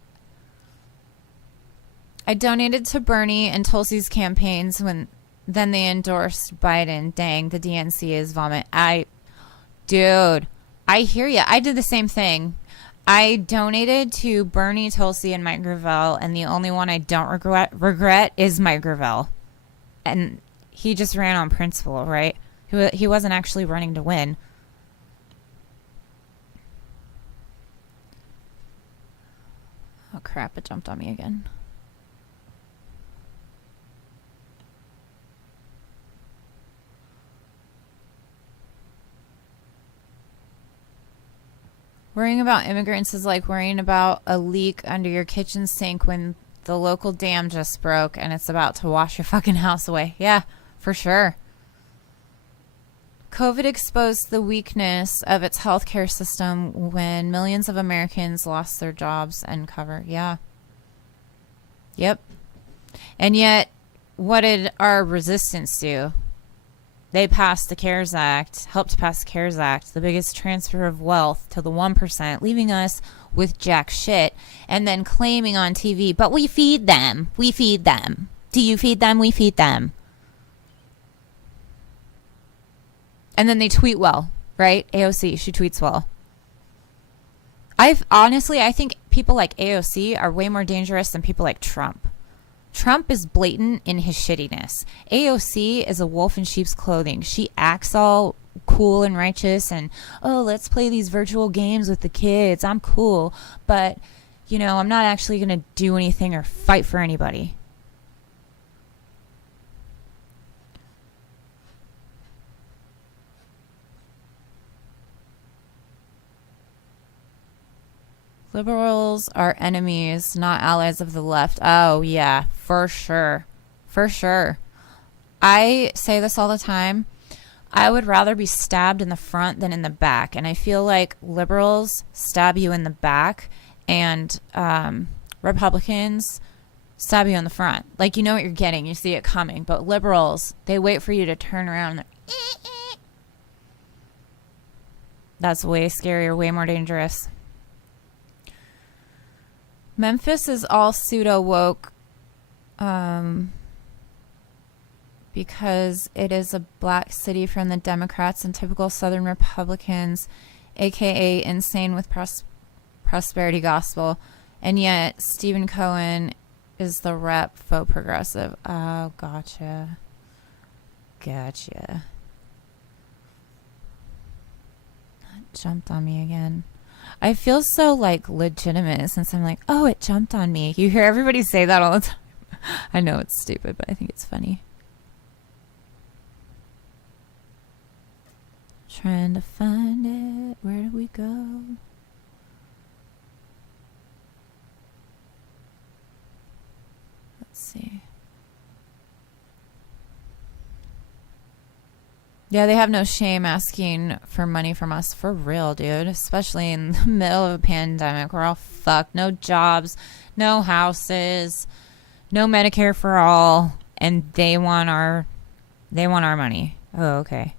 I donated to Bernie and Tulsi's campaigns when then they endorsed Biden. Dang, the DNC is vomit. Dude, I hear you. I did the same thing. I donated to Bernie, Tulsi, and Mike Gravel, and the only one I don't regret is Mike Gravel. And he just ran on principle, right? He wasn't actually running to win. Oh crap, it jumped on me again. Worrying about immigrants is like worrying about a leak under your kitchen sink when the local dam just broke and it's about to wash your fucking house away. Yeah, for sure. COVID exposed the weakness of its healthcare system when millions of Americans lost their jobs and cover. Yeah. Yep. And yet, what did our resistance do? They passed the CARES Act, helped pass the CARES Act, the biggest transfer of wealth to the 1%, leaving us with jack shit, and then claiming on TV, but we feed them. We feed them. Do you feed them? We feed them. And then they tweet well, right? AOC, she tweets well. I think people like AOC are way more dangerous than people like Trump. Trump is blatant in his shittiness. AOC is a wolf in sheep's clothing. She acts all cool and righteous and, oh, let's play these virtual games with the kids. I'm cool. But, I'm not actually going to do anything or fight for anybody. Liberals are enemies, not allies of the left. Oh, yeah, for sure. For sure. I say this all the time. I would rather be stabbed in the front than in the back. And I feel like liberals stab you in the back and Republicans stab you in the front. Like, you know what you're getting. You see it coming. But liberals, they wait for you to turn around. That's way scarier, way more dangerous. Memphis is all pseudo woke because it is a black city from the Democrats and typical Southern Republicans, aka insane with prosperity gospel, and yet Stephen Cohen is the rep faux progressive. Oh, gotcha. That jumped on me again. I feel so legitimate since I'm like, oh, it jumped on me. You hear everybody say that all the time. I know it's stupid, but I think it's funny. Trying to find it. Where do we go? Let's see. Yeah, they have no shame asking for money from us, for real, dude. Especially in the middle of a pandemic. We're all fucked. No jobs, no houses, no Medicare for all, and they want our money. Oh, okay.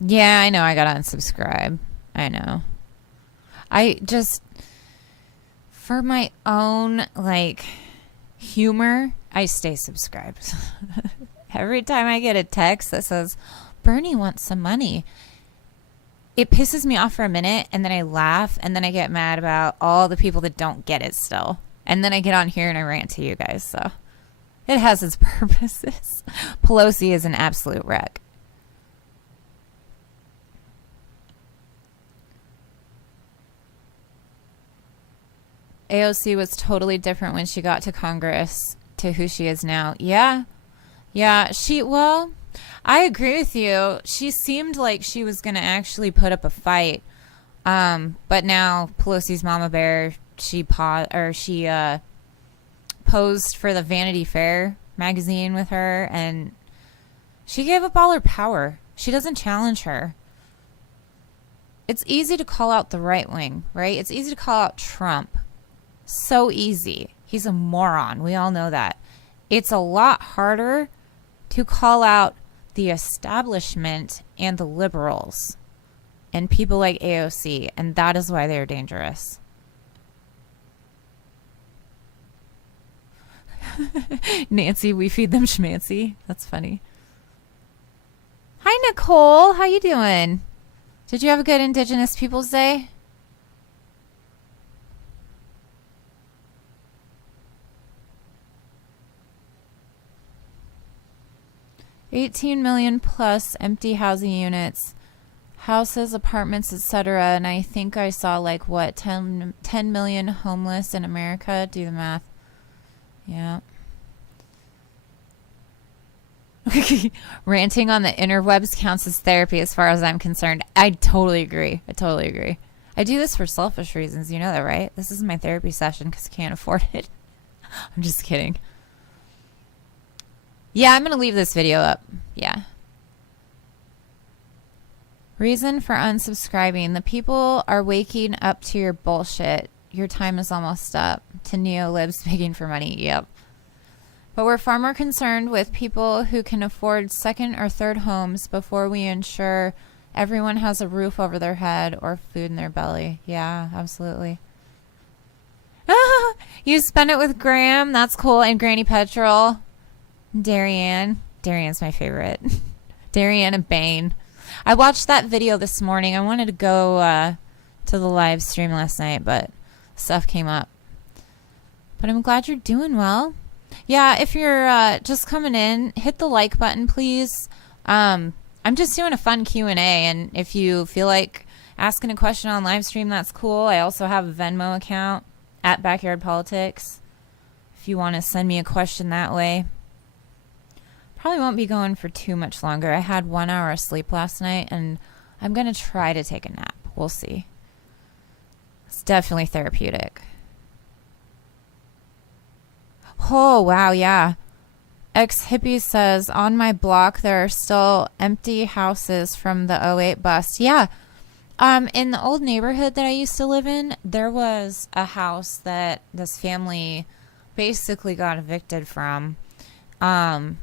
Yeah, I know. I gotta unsubscribe. I know. I just, for my own humor, I stay subscribed. Every time I get a text that says, Bernie wants some money, it pisses me off for a minute, and then I laugh, and then I get mad about all the people that don't get it still. And then I get on here and I rant to you guys, so it has its purposes. Pelosi is an absolute wreck. AOC was totally different when she got to Congress to who she is now. Yeah, I agree with you. She seemed like she was going to actually put up a fight. But now Pelosi's mama bear, she posed for the Vanity Fair magazine with her, and she gave up all her power. She doesn't challenge her. It's easy to call out the right wing, right? It's easy to call out Trump. So easy. He's a moron. We all know that. It's a lot harder to call out the establishment and the liberals and people like AOC, and that is why they are dangerous. Nancy, we feed them schmancy. That's funny. Hi, Nicole. How you doing? Did you have a good Indigenous Peoples Day? $18 million plus empty housing units, houses, apartments, etc. And I think I saw like what 10 million homeless in America. Do the math. Yeah. Ranting on the interwebs counts as therapy as far as I'm concerned. I totally agree. I do this for selfish reasons. You know that, right? This is my therapy session because I can't afford it. I'm just kidding. Yeah, I'm going to leave this video up. Yeah. Reason for unsubscribing. The people are waking up to your bullshit. Your time is almost up. To neolibs begging for money. Yep. But we're far more concerned with people who can afford second or third homes before we ensure everyone has a roof over their head or food in their belly. Yeah, absolutely. You spent it with Graham. That's cool. And Granny Petrol. Darianne. Darianne's my favorite. Darianne and Bane. I watched that video this morning. I wanted to go to the live stream last night, but stuff came up. But I'm glad you're doing well. Yeah, if you're just coming in, hit the like button, please. I'm just doing a fun Q&A, and if you feel like asking a question on live stream, that's cool. I also have a Venmo account at Backyard Politix if you want to send me a question that way. Probably won't be going for too much longer. I had 1 hour of sleep last night, and I'm going to try to take a nap. We'll see. It's definitely therapeutic. Oh, wow, yeah. Ex-hippie says, on my block, there are still empty houses from the '08 bust. Yeah. In the old neighborhood that I used to live in, there was a house that this family basically got evicted from. I'm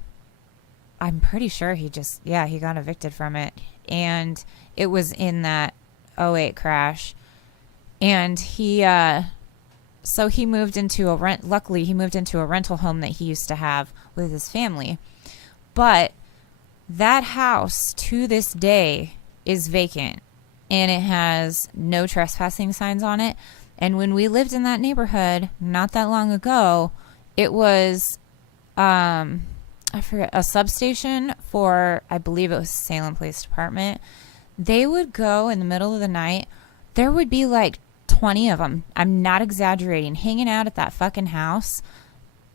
pretty sure he got evicted from it. And it was in that '08 crash. And so he moved into luckily he moved into a rental home that he used to have with his family. But that house to this day is vacant and it has no trespassing signs on it. And when we lived in that neighborhood not that long ago, it was, I forget, a substation for, I believe it was Salem Police Department. They would go in the middle of the night. There would be like 20 of them, I'm not exaggerating, hanging out at that fucking house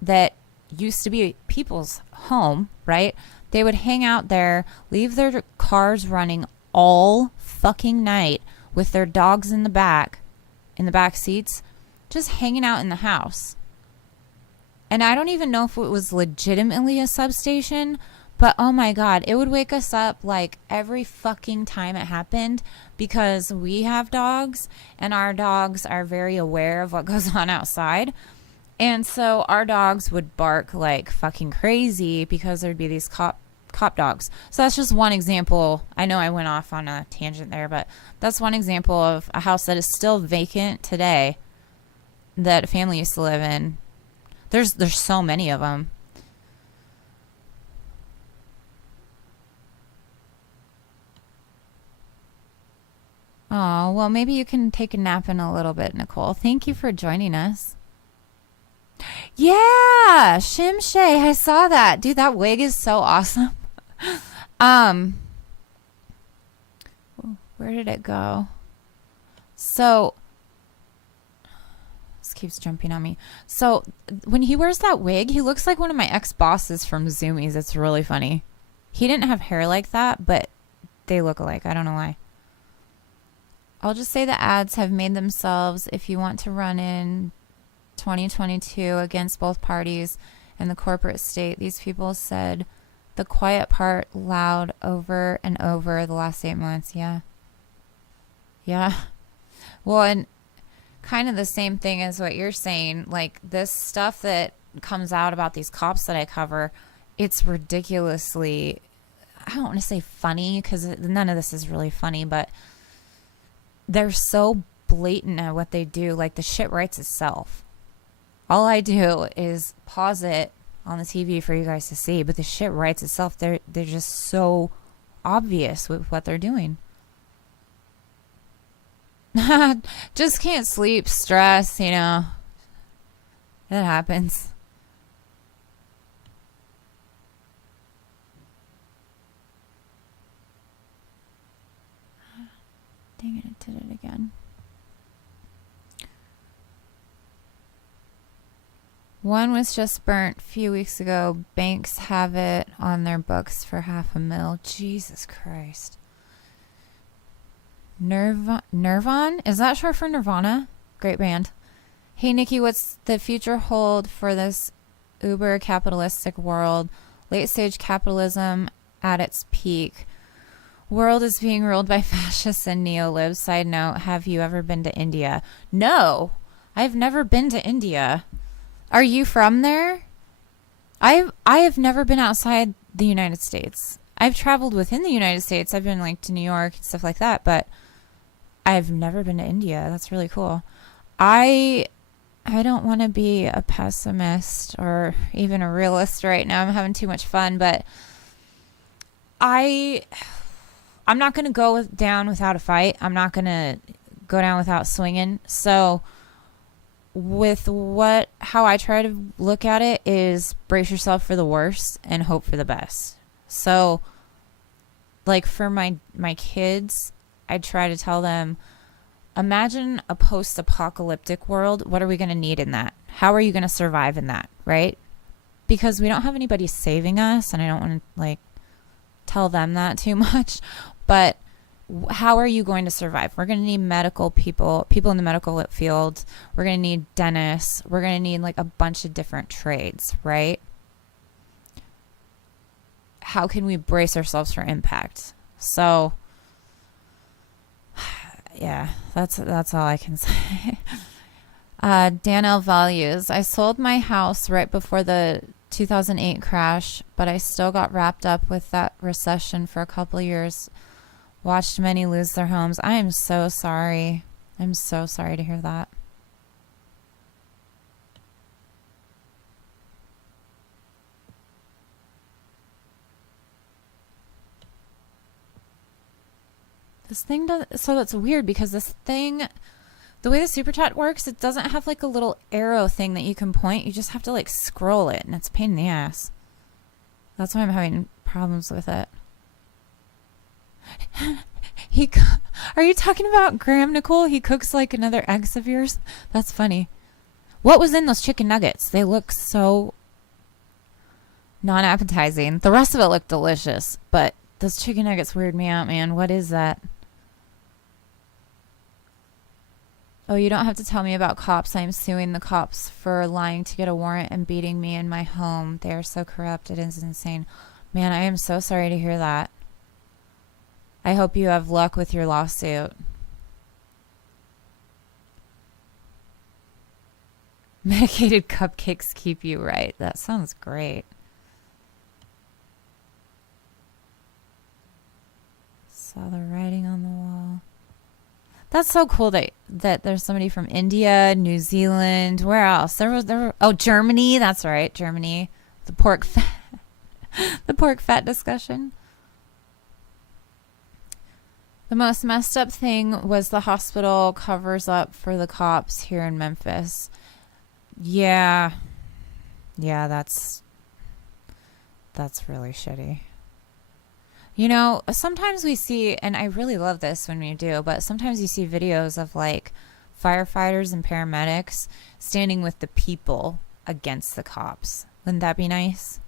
that used to be people's home, right? They would hang out there, leave their cars running all fucking night with their dogs in the back seats, just hanging out in the house. And I don't even know if it was legitimately a substation, but oh my God, it would wake us up like every fucking time it happened because we have dogs and our dogs are very aware of what goes on outside. And so our dogs would bark like fucking crazy because there'd be these cop dogs. So that's just one example. I know I went off on a tangent there, but that's one example of a house that is still vacant today that a family used to live in. There's so many of them. Oh, well, maybe you can take a nap in a little bit, Nicole. Thank you for joining us. Yeah, Shimshay, I saw that. Dude, that wig is so awesome. Where did it go? So, this keeps jumping on me. So, when he wears that wig, he looks like one of my ex-bosses from Zoomies. It's really funny. He didn't have hair like that, but they look alike. I don't know why. I'll just say the ads have made themselves if you want to run in 2022 against both parties and the corporate state. These people said the quiet part loud over and over the last 8 months. Yeah. Well, and kind of the same thing as what you're saying. Like this stuff that comes out about these cops that I cover, it's ridiculously I don't want to say funny because none of this is really funny, but they're so blatant at what they do. Like the shit writes itself. All I do is pause it on the TV for you guys to see, but the shit writes itself. They're just so obvious with what they're doing. Just can't sleep, stress, you know. It happens. Dang it, it did it again. One was just burnt a few weeks ago. Banks have it on their books for $500,000. Jesus Christ. Nirvana? Is that short for Nirvana? Great band. Hey, Niki, what's the future hold for this uber capitalistic world? Late stage capitalism at its peak. World is being ruled by fascists and neolibs. Side note, have you ever been to India? No, I've never been to India. Are you from there? I have never been outside the United States. I've traveled within the United States. I've been like to New York and stuff like that, but I've never been to India. That's really cool. I don't want to be a pessimist or even a realist right now. I'm having too much fun, but I'm not going to go down without a fight. I'm not going to go down without swinging. So with how I try to look at it is brace yourself for the worst and hope for the best. So like for my kids, I try to tell them, imagine a post-apocalyptic world. What are we going to need in that? How are you going to survive in that? Right? Because we don't have anybody saving us, and I don't want to like tell them that too much, but how are you going to survive? We're going to need medical people in the medical field. We're going to need dentists. We're going to need like a bunch of different trades, right? How can we brace ourselves for impact? So yeah, that's all I can say. Dan L. Values. I sold my house right before the 2008 crash, but I still got wrapped up with that recession for a couple of years. Watched many lose their homes. I am so sorry. I'm so sorry to hear that. This thing does, so that's weird because this thing, the way the super chat works, it doesn't have like a little arrow thing that you can point. You just have to like scroll it, and it's a pain in the ass. That's why I'm having problems with it. Are you talking about Graham, Nicole? He cooks like another ex of yours? That's funny. What was in those chicken nuggets? They look so non-appetizing. The rest of it looked delicious, but those chicken nuggets weird me out, man. What is that? Oh, you don't have to tell me about cops. I'm suing the cops for lying to get a warrant and beating me in my home. They are so corrupt. It is insane. Man, I am so sorry to hear that. I hope you have luck with your lawsuit. Medicated cupcakes keep you right. That sounds great. Saw the writing on the wall. That's so cool that there's somebody from India, New Zealand. Where else? There were oh, Germany. That's right, Germany. The pork fat, the pork fat discussion. The most messed up thing was the hospital covers up for the cops here in Memphis. Yeah, that's really shitty. You know, sometimes we see, and I really love this when we do, but sometimes you see videos of like firefighters and paramedics standing with the people against the cops. Wouldn't that be nice?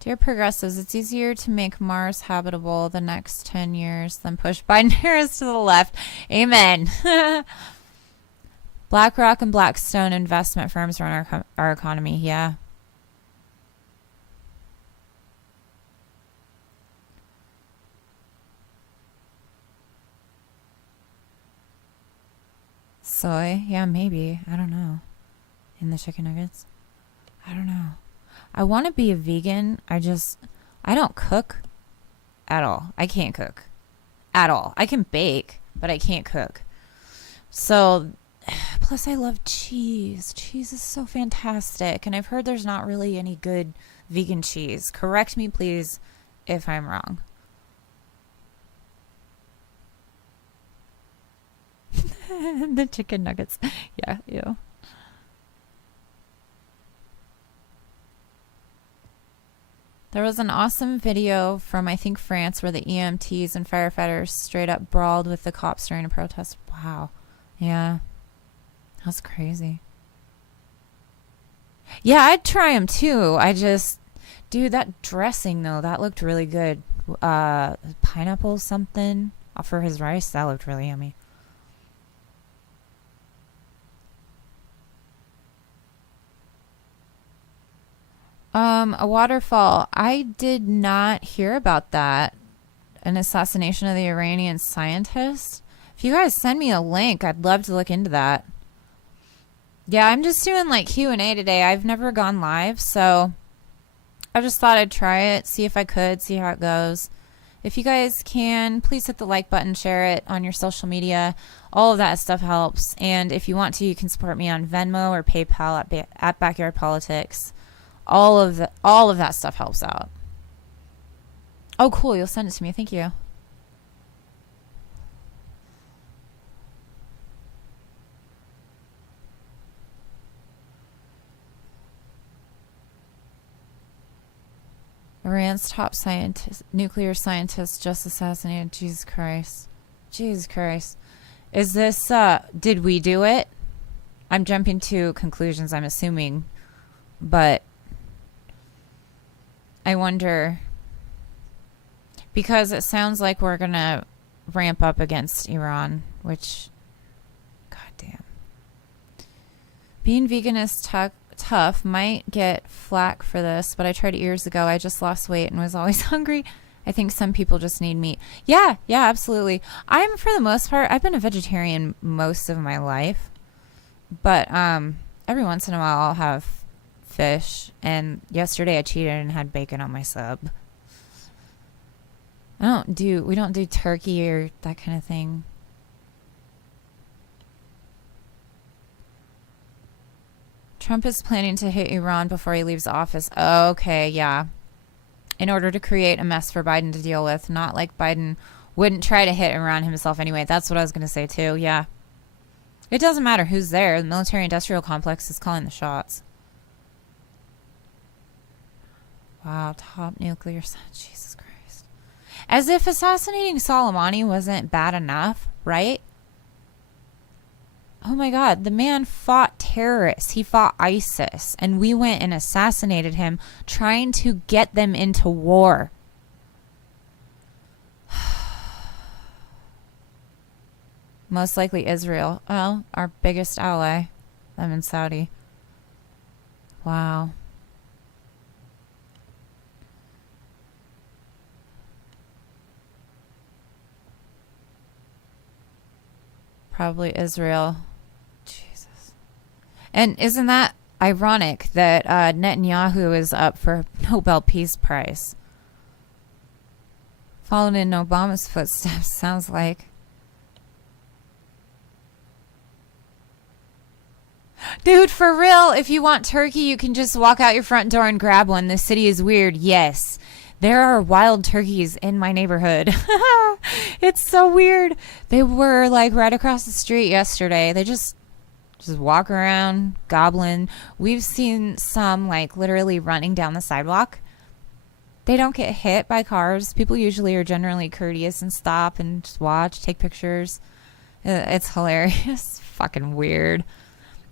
Dear progressives, it's easier to make Mars habitable the next 10 years than push Biden Harris to the left. Amen. BlackRock and Blackstone investment firms run our economy. Yeah. Soy? Yeah, maybe. I don't know. In the chicken nuggets? I don't know. I want to be a vegan. I don't cook at all. I can't cook at all. I can bake, but I can't cook. So, plus I love cheese. Cheese is so fantastic. And I've heard there's not really any good vegan cheese. Correct me, please, if I'm wrong. The chicken nuggets. Yeah, ew. There was an awesome video from, I think, France, where the EMTs and firefighters straight up brawled with the cops during a protest. Wow. Yeah. That's crazy. Yeah, I'd try them too. Dude, that dressing, though, that looked really good. Pineapple something for his rice. That looked really yummy. A waterfall. I did not hear about that. An assassination of the Iranian scientist. If you guys send me a link, I'd love to look into that. Yeah, I'm just doing like Q&A today. I've never gone live, so I just thought I'd try it, see if I could, see how it goes. If you guys can, please hit the like button, share it on your social media. All of that stuff helps. And if you want to, you can support me on Venmo or PayPal at Backyard Politix. All of that stuff helps out. Oh, cool. You'll send it to me. Thank you. Iran's top nuclear scientist just assassinated. Jesus Christ. Jesus Christ. Is this, did we do it? I'm jumping to conclusions, I'm assuming. But I wonder, because it sounds like we're going to ramp up against Iran, which, goddamn. Being vegan is tough. Might get flack for this, but I tried it years ago. I just lost weight and was always hungry. I think some people just need meat. Yeah, absolutely. I'm, for the most part, I've been a vegetarian most of my life, but every once in a while I'll have fish, and yesterday I cheated and had bacon on my sub. We don't do turkey or that kind of thing. Trump is planning to hit Iran before he leaves office. Okay, yeah. In order to create a mess for Biden to deal with. Not like Biden wouldn't try to hit Iran himself anyway. That's what I was going to say too, yeah. It doesn't matter who's there. The military-industrial complex is calling the shots. Wow, top nuclear... Jesus Christ. As if assassinating Soleimani wasn't bad enough, right? Oh my God, the man fought terrorists. He fought ISIS, and we went and assassinated him, trying to get them into war. Most likely Israel. Well, our biggest ally, them in Saudi. Wow. Probably Israel. Jesus. And isn't that ironic that Netanyahu is up for Nobel Peace Prize? Following in Obama's footsteps, sounds like. Dude, for real, if you want turkey, you can just walk out your front door and grab one. This city is weird. Yes. There are wild turkeys in my neighborhood. It's so weird. They were like right across the street yesterday. They just walk around gobbling. We've seen some like literally running down the sidewalk. They don't get hit by cars. People usually are generally courteous and stop and just watch, take pictures. It's hilarious. Fucking weird.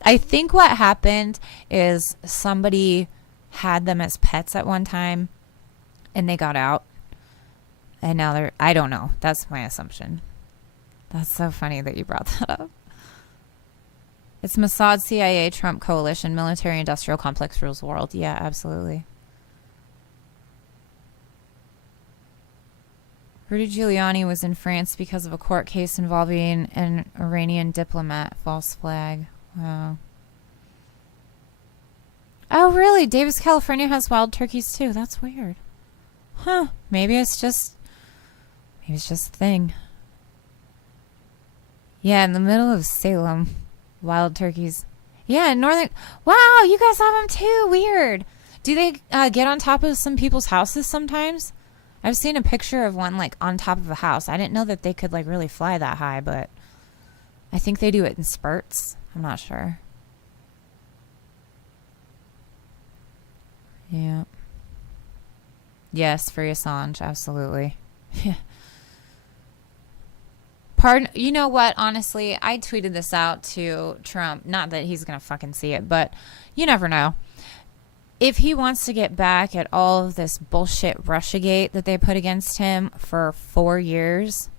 I think what happened is somebody had them as pets at one time and they got out. And now they're... I don't know. That's my assumption. That's so funny that you brought that up. It's Mossad, CIA, Trump coalition, military-industrial complex rules the world. Yeah, absolutely. Rudy Giuliani was in France because of a court case involving an Iranian diplomat. False flag. Wow. Oh, really? Davis, California has wild turkeys too. That's weird. Huh. Maybe it's just a thing. Yeah, in the middle of Salem. Wild turkeys. Yeah, in northern... Wow, you guys have them too. Weird. Do they get on top of some people's houses sometimes? I've seen a picture of one, like, on top of a house. I didn't know that they could, like, really fly that high, but I think they do it in spurts. I'm not sure. Yeah. Yes, free Assange. Absolutely. Yeah. Pardon, you know what? Honestly, I tweeted this out to Trump. Not that he's going to fucking see it, but you never know. If he wants to get back at all of this bullshit Russiagate that they put against him for 4 years,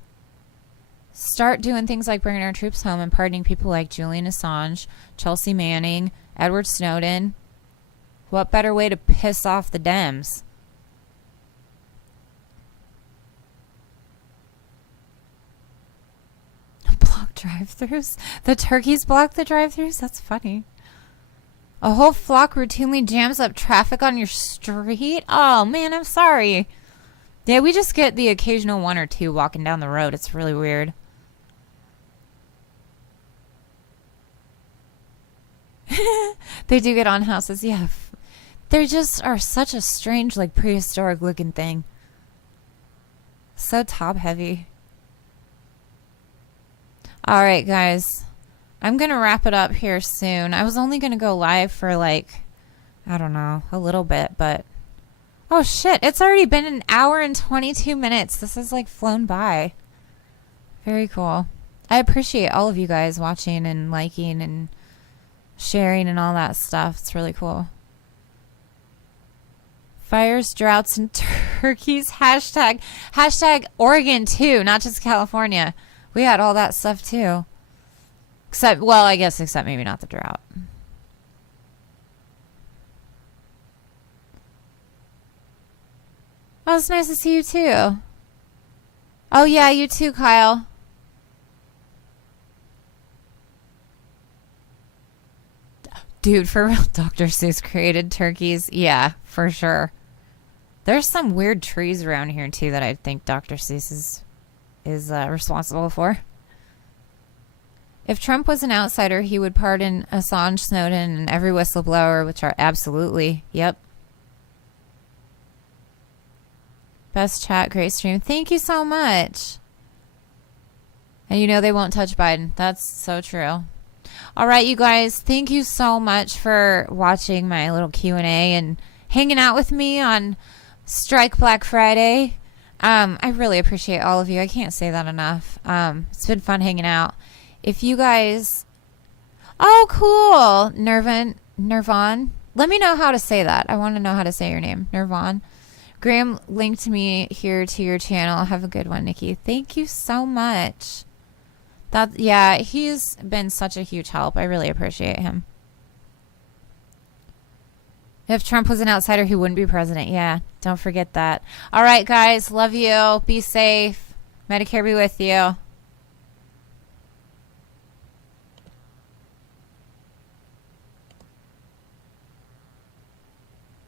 start doing things like bringing our troops home and pardoning people like Julian Assange, Chelsea Manning, Edward Snowden. What better way to piss off the Dems? Block drive-thrus? The turkeys block the drive-thrus? That's funny. A whole flock routinely jams up traffic on your street? Oh, man, I'm sorry. Yeah, we just get the occasional one or two walking down the road. It's really weird. They do get on houses. Yeah. They just are such a strange, like, prehistoric looking thing. So top heavy. All right, guys. I'm going to wrap it up here soon. I was only going to go live for, like, I don't know, a little bit, but... Oh, shit. It's already been an hour and 22 minutes. This has, like, flown by. Very cool. I appreciate all of you guys watching and liking and sharing and all that stuff. It's really cool. Fires, droughts, and turkeys. Hashtag Oregon, too, not just California. We had all that stuff, too. Except, well, I guess except maybe not the drought. Oh, it's nice to see you, too. Oh, yeah, you too, Kyle. Dude, for real, Dr. Seuss created turkeys. Yeah, for sure. There's some weird trees around here, too, that I think Dr. Seuss is responsible for. If Trump was an outsider, he would pardon Assange, Snowden, and every whistleblower, which are absolutely, yep. Best chat, great stream. Thank you so much. And you know they won't touch Biden. That's so true. All right, you guys, thank you so much for watching my little Q&A and hanging out with me on Strike Black Friday. I really appreciate all of you. I can't say that enough. It's been fun hanging out. If you guys... Oh, cool. Nirvan. Let me know how to say that. I want to know how to say your name. Nirvan. Graham linked me here to your channel. Have a good one, Nikki. Thank you so much. Yeah, he's been such a huge help. I really appreciate him. If Trump was an outsider, he wouldn't be president. Yeah, don't forget that. All right, guys. Love you. Be safe. Medicare be with you.